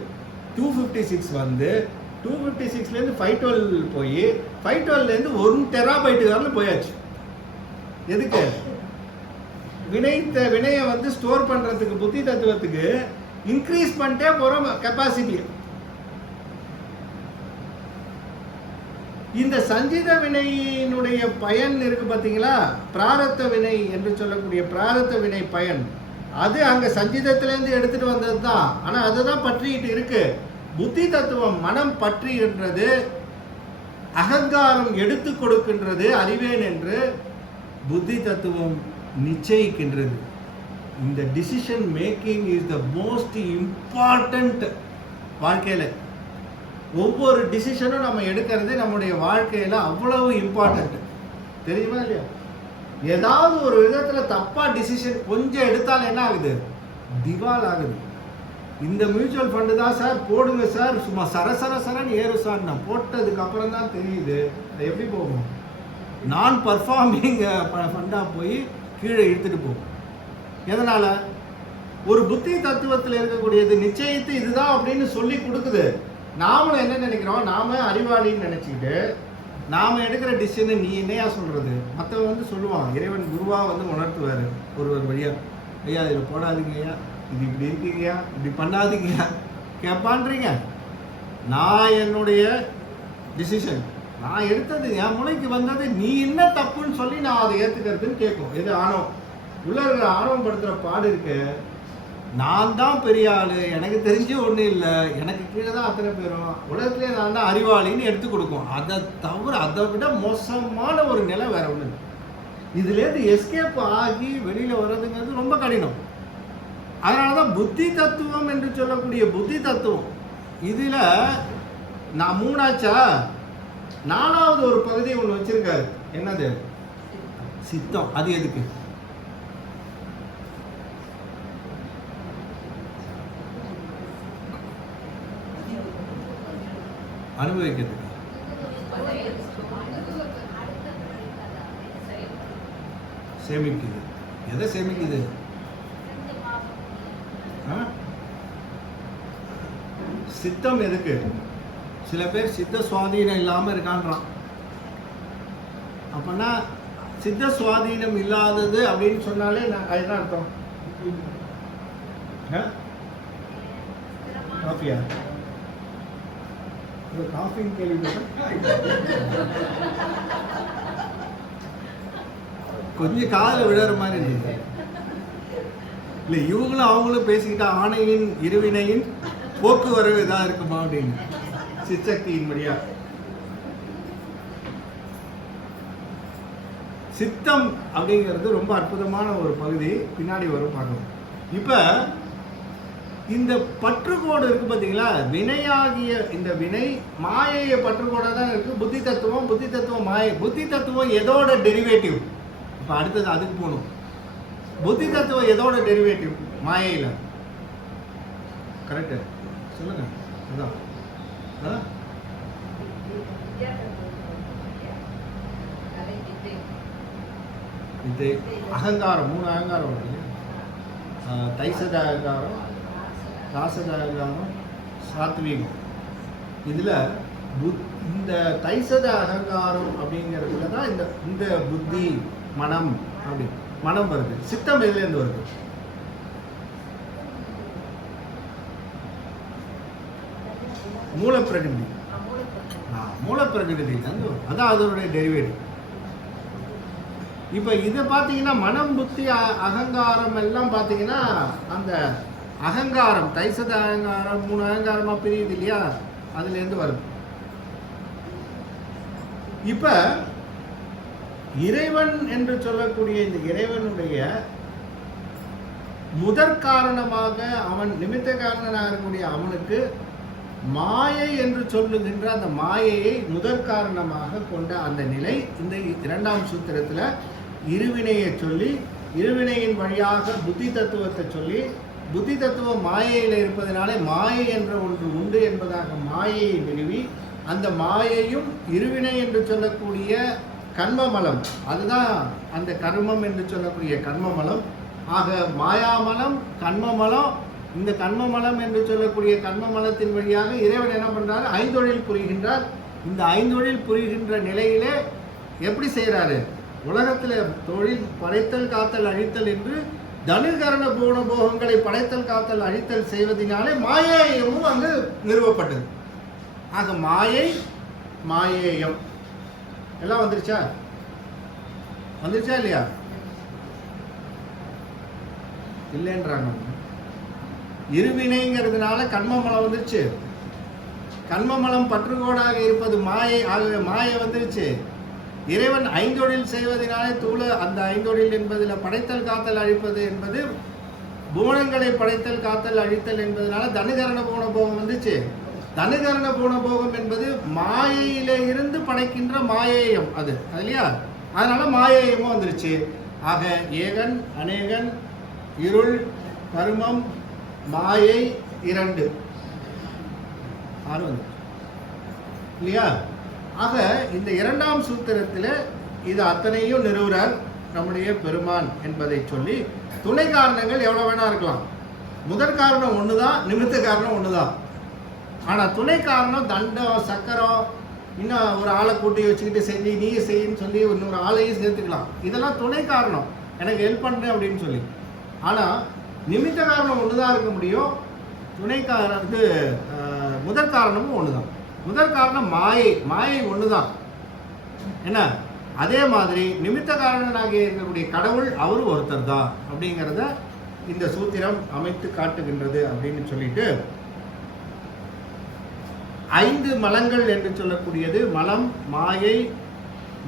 256 வந்து 256லேருந்து 512 போய் 512லேருந்து 1 டெராபைட்டு வரல போயாச்சு. எதுக்கு? வினையை வந்து ஸ்டோர் பண்ணுறதுக்கு, புத்தி தத்துவத்துக்கு இன்க்ரீஸ் பண்ணிட்டே போகிறோம் கெப்பாசிட்டி. இந்த சஞ்சித வினையினுடைய பயன் இருக்கு பார்த்தீங்களா? பிராரத்த வினை என்று சொல்லக்கூடிய பிராரத்த வினை பயன் அது அங்கே சஞ்சிதத்திலேருந்து எடுத்துட்டு வந்தது தான். ஆனால் அதுதான் பற்றிட்டு இருக்கு. புத்தி தத்துவம் மனம் பற்றின்றது, அகங்காரம் எடுத்து கொடுக்கின்றது அறிவேன் என்று புத்தி தத்துவம் நிச்சயிக்கின்றது. இந்த decision making is the most important. வாழ்க்கையில் ஒவ்வொரு டிசிஷனும் நம்ம எடுக்கிறது நம்முடைய வாழ்க்கையில் அவ்வளவு இம்பார்ட்டன்ட். தெரியுமா இல்லையா? ஏதாவது ஒரு விதத்தில் தப்பாக டிசிஷன் கொஞ்சம் எடுத்தாலும் என்ன ஆகுது? திவால் ஆகுது. இந்த மியூச்சுவல் ஃபண்டு தான் சார் போடுங்க சார், சும்மா சரன்னு ஏறும் சார். நான் போட்டதுக்கு அப்புறம் தான் தெரியுது அது எப்படி போகும். நான் பர்ஃபார்மிங் ஃபண்டாக போய் கீழே இழுத்துட்டு போகும். எதனால்? ஒரு புத்தி தத்துவத்தில் இருக்கக்கூடியது நிச்சயித்து இதுதான் அப்படின்னு சொல்லி கொடுக்குது. நாமளும் என்ன நினைக்கிறோம்? நாம அறிவாளின்னு நினச்சிக்கிட்டு நாம் எடுக்கிற டிசிஷனை நீ என்னையா சொல்கிறது? மற்றவங்க வந்து சொல்லுவான், இறைவன் குருவாக வந்து உணர்த்துவார் ஒரு வழியாக. ஐயா இதில் போடாதீங்க ஐயா, இது இப்படி இருக்கீங்கயா, இப்படி பண்ணாதீங்கயா கேட்பான்றீங்க. நான் என்னுடைய டிசிஷன் நான் எடுத்தது என் முனைக்கு வந்தது, நீ என்ன தப்புன்னு சொல்லி நான் அதை ஏற்றுக்கிறதுன்னு கேட்கும். எது? ஆணவம். உள்ள இருக்கிற ஆணவம் படுத்துகிற பாடு இருக்கு. நான் தான் பெரிய ஆள், எனக்கு தெரிஞ்சு ஒன்றும் இல்லை, எனக்கு கீழே தான் அத்தனை பேரும், உலகத்திலே நான் தான் அறிவாளின்னு எடுத்து கொடுக்கும். அதை தவிர அதை விட மோசமான ஒரு நிலை வேற ஒன்று. இதுலேருந்து எஸ்கேப் ஆகி வெளியில் வர்றதுங்கிறது ரொம்ப கடினம். அதனால தான் புத்தி தத்துவம் என்று சொல்லக்கூடிய புத்தி தத்துவம் இதில் நான் 3ஆச்சா, 4வது ஒரு பகுதி ஒன்று வச்சிருக்காரு. என்னது? சித்தம். அது எதுக்கு? அனுபவிக்கிறதுக்கு. சேமிக்குது. எதை சேமிக்குது? சித்தம் எதுக்கு? சில பேர் சித்த சுவாதீனம் இல்லாமல் இருக்கான்றான். அப்படின்னா சித்த சுவாதீனம் இல்லாதது அப்படின்னு சொன்னாலே அதுதான் அர்த்தம். காஃபியா? காஃபின்னு கேள்விப்பட்டேன். கொஞ்சம் காதில் விழுற மாதிரி இருந்தது. இல்லை இவங்களும் அவங்களும் பேசிக்கிட்டா ஆணையின் இருவினையின் போக்குவரவு இதாக இருக்குமா அப்படின்னு சித்தக்தியின் வழியா. சித்தம் அப்படிங்கிறது ரொம்ப அற்புதமான ஒரு பகுதி, பின்னாடி வரும் பார்க்கணும். இப்போ இந்த பற்றுக்கோடு இருக்கு பார்த்தீங்களா? வினையாகிய இந்த வினை மாயைய பற்றுக்கோடாக தான் இருக்கு. புத்தி தத்துவம் மாயை. புத்தி தத்துவம் எதோட டெரிவேட்டிவ்? இப்போ அடுத்தது அதுக்கு போகணும். புத்தி தத்துவம் எதோட டெரிவேட்டிவ்? மாயையில். கரெக்டு சொல்லுங்க. அதான் இது அகங்காரம். 3 அகங்காரம் வருது. தைசத அகங்காரம், ராசத அகங்காரம், சாத்வீகம். இதில் இந்த தைசத அகங்காரம் அப்படிங்கிறதுல தான் இந்த புத்தி மனம் அப்படி மனம் வருது. சித்தம் எதுலேருந்து வருது? மூல பிரகிருதி. மூலப்பிரகிருதியிலேருந்து அதான் அதனுடைய டெரிவேட்டிவ். இப்போ இதை பார்த்தீங்கன்னா மனம் புத்தி அகங்காரம் எல்லாம் பார்த்தீங்கன்னா அந்த அகங்காரம் தைசத அகங்காரம் 3 அகங்காரமாக பிரியுது இல்லையா, அதுலேருந்து வருது. இப்போ இறைவன் என்று சொல்லக்கூடிய இந்த இறைவனுடைய முதற் காரணமாக அவன் நிமித்த காரணனாக இருக்கக்கூடிய அவனுக்கு மாயை என்று சொல்லுகின்ற அந்த மாயையை முதற் காரணமாக கொண்ட அந்த நிலை இந்த 2ஆம் சூத்திரத்தில் இருவினையை சொல்லி, இருவினையின் வழியாக புத்தி தத்துவத்தை சொல்லி, புத்தி தத்துவம் மாயையில் இருப்பதனாலே மாயை என்ற ஒன்று உண்டு என்பதாக மாயையை நிறுவி, அந்த மாயையும் இருவினை என்று சொல்லக்கூடிய கர்மமலம், அதுதான் அந்த கர்மம் என்று சொல்லக்கூடிய கர்மமலம். ஆக மாயாமலம் கர்மமலம், இந்த கர்மமலம் என்று சொல்லக்கூடிய கர்மமலத்தின் வழியாக இறைவன் என்ன பண்றாரு, ஐந்தொழில் புரிகின்றார். இந்த ஐந்தொழில் புரிகின்ற நிலையிலே எப்படி செய்கிறாரு, உலகத்தில் தொழில் படைத்தல் காத்தல் அழித்தல் என்று தனுகரண பூண போகங்களை படைத்தல் காத்தல் அழித்தல் செய்வதனாலே மாயேயமும் அங்கு நிறுவப்பட்டது. ஆக மாயை மாயேயம் எல்லாம் வந்துருச்சா இல்லையா? இல்லைன்றாங்க. இருவினைங்கிறதுனால கர்மமலம் வந்துருச்சு. கர்மமலம் பற்றுகோடாக இருப்பது மாயை, ஆகவே மாயை வந்துருச்சு. இறைவன் ஐந்தொழில் செய்வதனாலே அந்த ஐந்தொழில் என்பதில் படைத்தல் காத்தல் அழிப்பது என்பது பூணங்களை படைத்தல் காத்தல் அழித்தல் என்பதனால தனுகரண பூண போகம் வந்துச்சு. தனுகரண பூண போகம் என்பது மாயையில இருந்து படைக்கின்ற மாயேயம் அது இல்லையா, அதனால மாயேயமும் வந்துருச்சு. ஆக ஏகன் அநேகன் இருள் கர்மம் மாயை 2 6 இல்லையா. ஆக இந்த 2ஆம் சூத்திரத்தில் இது அத்தனையும் நிறுவுறார் நம்முடைய பெருமான் என்பதை சொல்லி, துணை காரணங்கள் எவ்வளோ வேணா இருக்கலாம். முதற் காரணம் ஒன்று தான், நிமித்த காரணம் ஒன்று தான். ஆனால் துணை காரணம் தண்டம் சக்கரம், இன்னும் ஒரு ஆளை கூட்டி வச்சுக்கிட்டு செஞ்சு நீ செய்யின்னு சொல்லி இன்னொரு ஆளையும் சேர்த்துக்கலாம். இதெல்லாம் துணை காரணம், எனக்கு ஹெல்ப் பண்ணுறேன் அப்படின்னு சொல்லி. ஆனால் நிமித்த காரணம் ஒன்று தான் இருக்க முடியும். துணை காரணத்து முதற் காரணமும் ஒன்று தான். முதற் காரணம் மாயை ஒன்று தான். என்ன, அதே மாதிரி நிமித்த காரணனாக இருக்கக்கூடிய கடவுள் அவர் ஒருத்தர் தான் அப்படிங்கிறத இந்த சூத்திரம் அமைத்து காட்டுகின்றது அப்படின்னு சொல்லிட்டு, 5 மலங்கள் என்று சொல்லக்கூடியது மலம் மாயை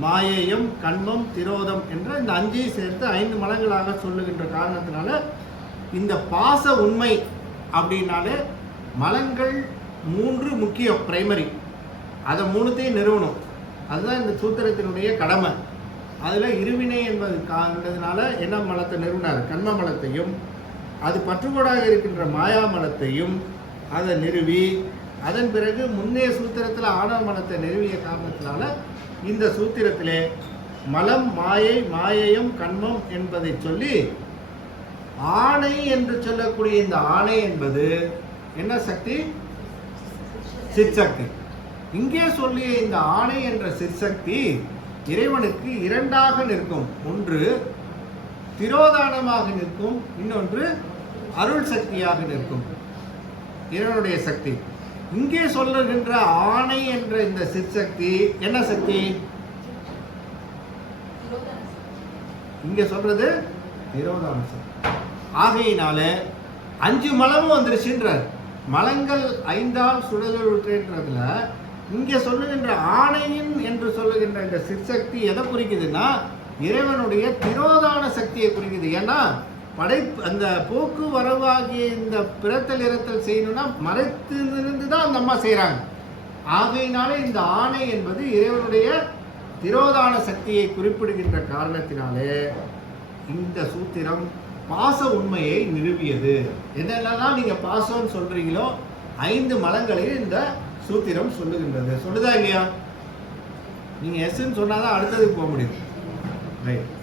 மாயேயம் கண்மம் திரோதம் என்ற இந்த 5ஐயும் சேர்த்து 5 மலங்களாக சொல்லுகின்ற காரணத்தினால இந்த பாச உண்மை அப்படின்னாலே மலங்கள் 3 முக்கியம், பிரைமரி. அதை 3த்தையும் நிறுவனம், அதுதான் இந்த சூத்திரத்தினுடைய கடமை. அதில் இருவினை என்பதுனால என்ன மலத்தை நிறுவினார், கண்ம மலத்தையும் அது பற்றுக்கோடாக இருக்கின்ற மாயா மலத்தையும் அதை நிறுவி, அதன் பிறகு முன்னைய சூத்திரத்தில் ஆணவ மலத்தை நிறுவிய காரணத்தினால இந்த சூத்திரத்திலே மலம் மாயை மாயையும் கண்மம் என்பதை சொல்லி, ஆணை என்று சொல்லக்கூடிய இந்த ஆணை என்பது என்ன சக்தி, சிற்சக்தி. இங்கே சொல்லிய இந்த ஆணை என்ற சிற்சக்தி இறைவனுக்கு 2ஆக நிற்கும். ஒன்று திரோதானமாக நிற்கும், இன்னொன்று அருள் சக்தியாக நிற்கும், இறைவனுடைய சக்தி. இங்கே சொல்லுகின்ற ஆணை என்ற இந்த சிற்சக்தி என்ன சக்தி, இங்க சொல்றது திரோதான சக்தி. ஆகையினால 5 மலமும் வந்துருச்சுன்றார். மலங்கள் 5ஆல் சுடர்கள் விட்டுன்றதுல இங்க சொல்லுகின்ற ஆணையின் என்று சொல்லுகின்ற இந்த சிற்சக்தி எதை குறிக்குதுன்னா இறைவனுடைய திரோதான சக்தியை குறிக்குது. ஏன்னா அந்த போக்கு வரவாகிய இந்த பிறத்தல் இறத்தல் செய்யணும்னா மறைத்திருந்து தான் அந்த அம்மா செய்கிறாங்க. ஆகையினாலே இந்த ஆணை என்பது இறைவனுடைய திரோதான சக்தியை குறிப்பிடுகின்ற காரணத்தினாலே இந்த சூத்திரம் பாச உண்மையை நிறுவியது. என்னென்னலாம் நீங்க பாசம்னு சொல்றீங்களோ 5 மலங்களையும் இந்த சூத்திரம் சொல்லுகின்றது. சொல்லுதா இல்லையா? நீங்க எஸ்ன்னு சொன்னாதான் அடுத்ததுக்கு போக முடியும். ரைட்.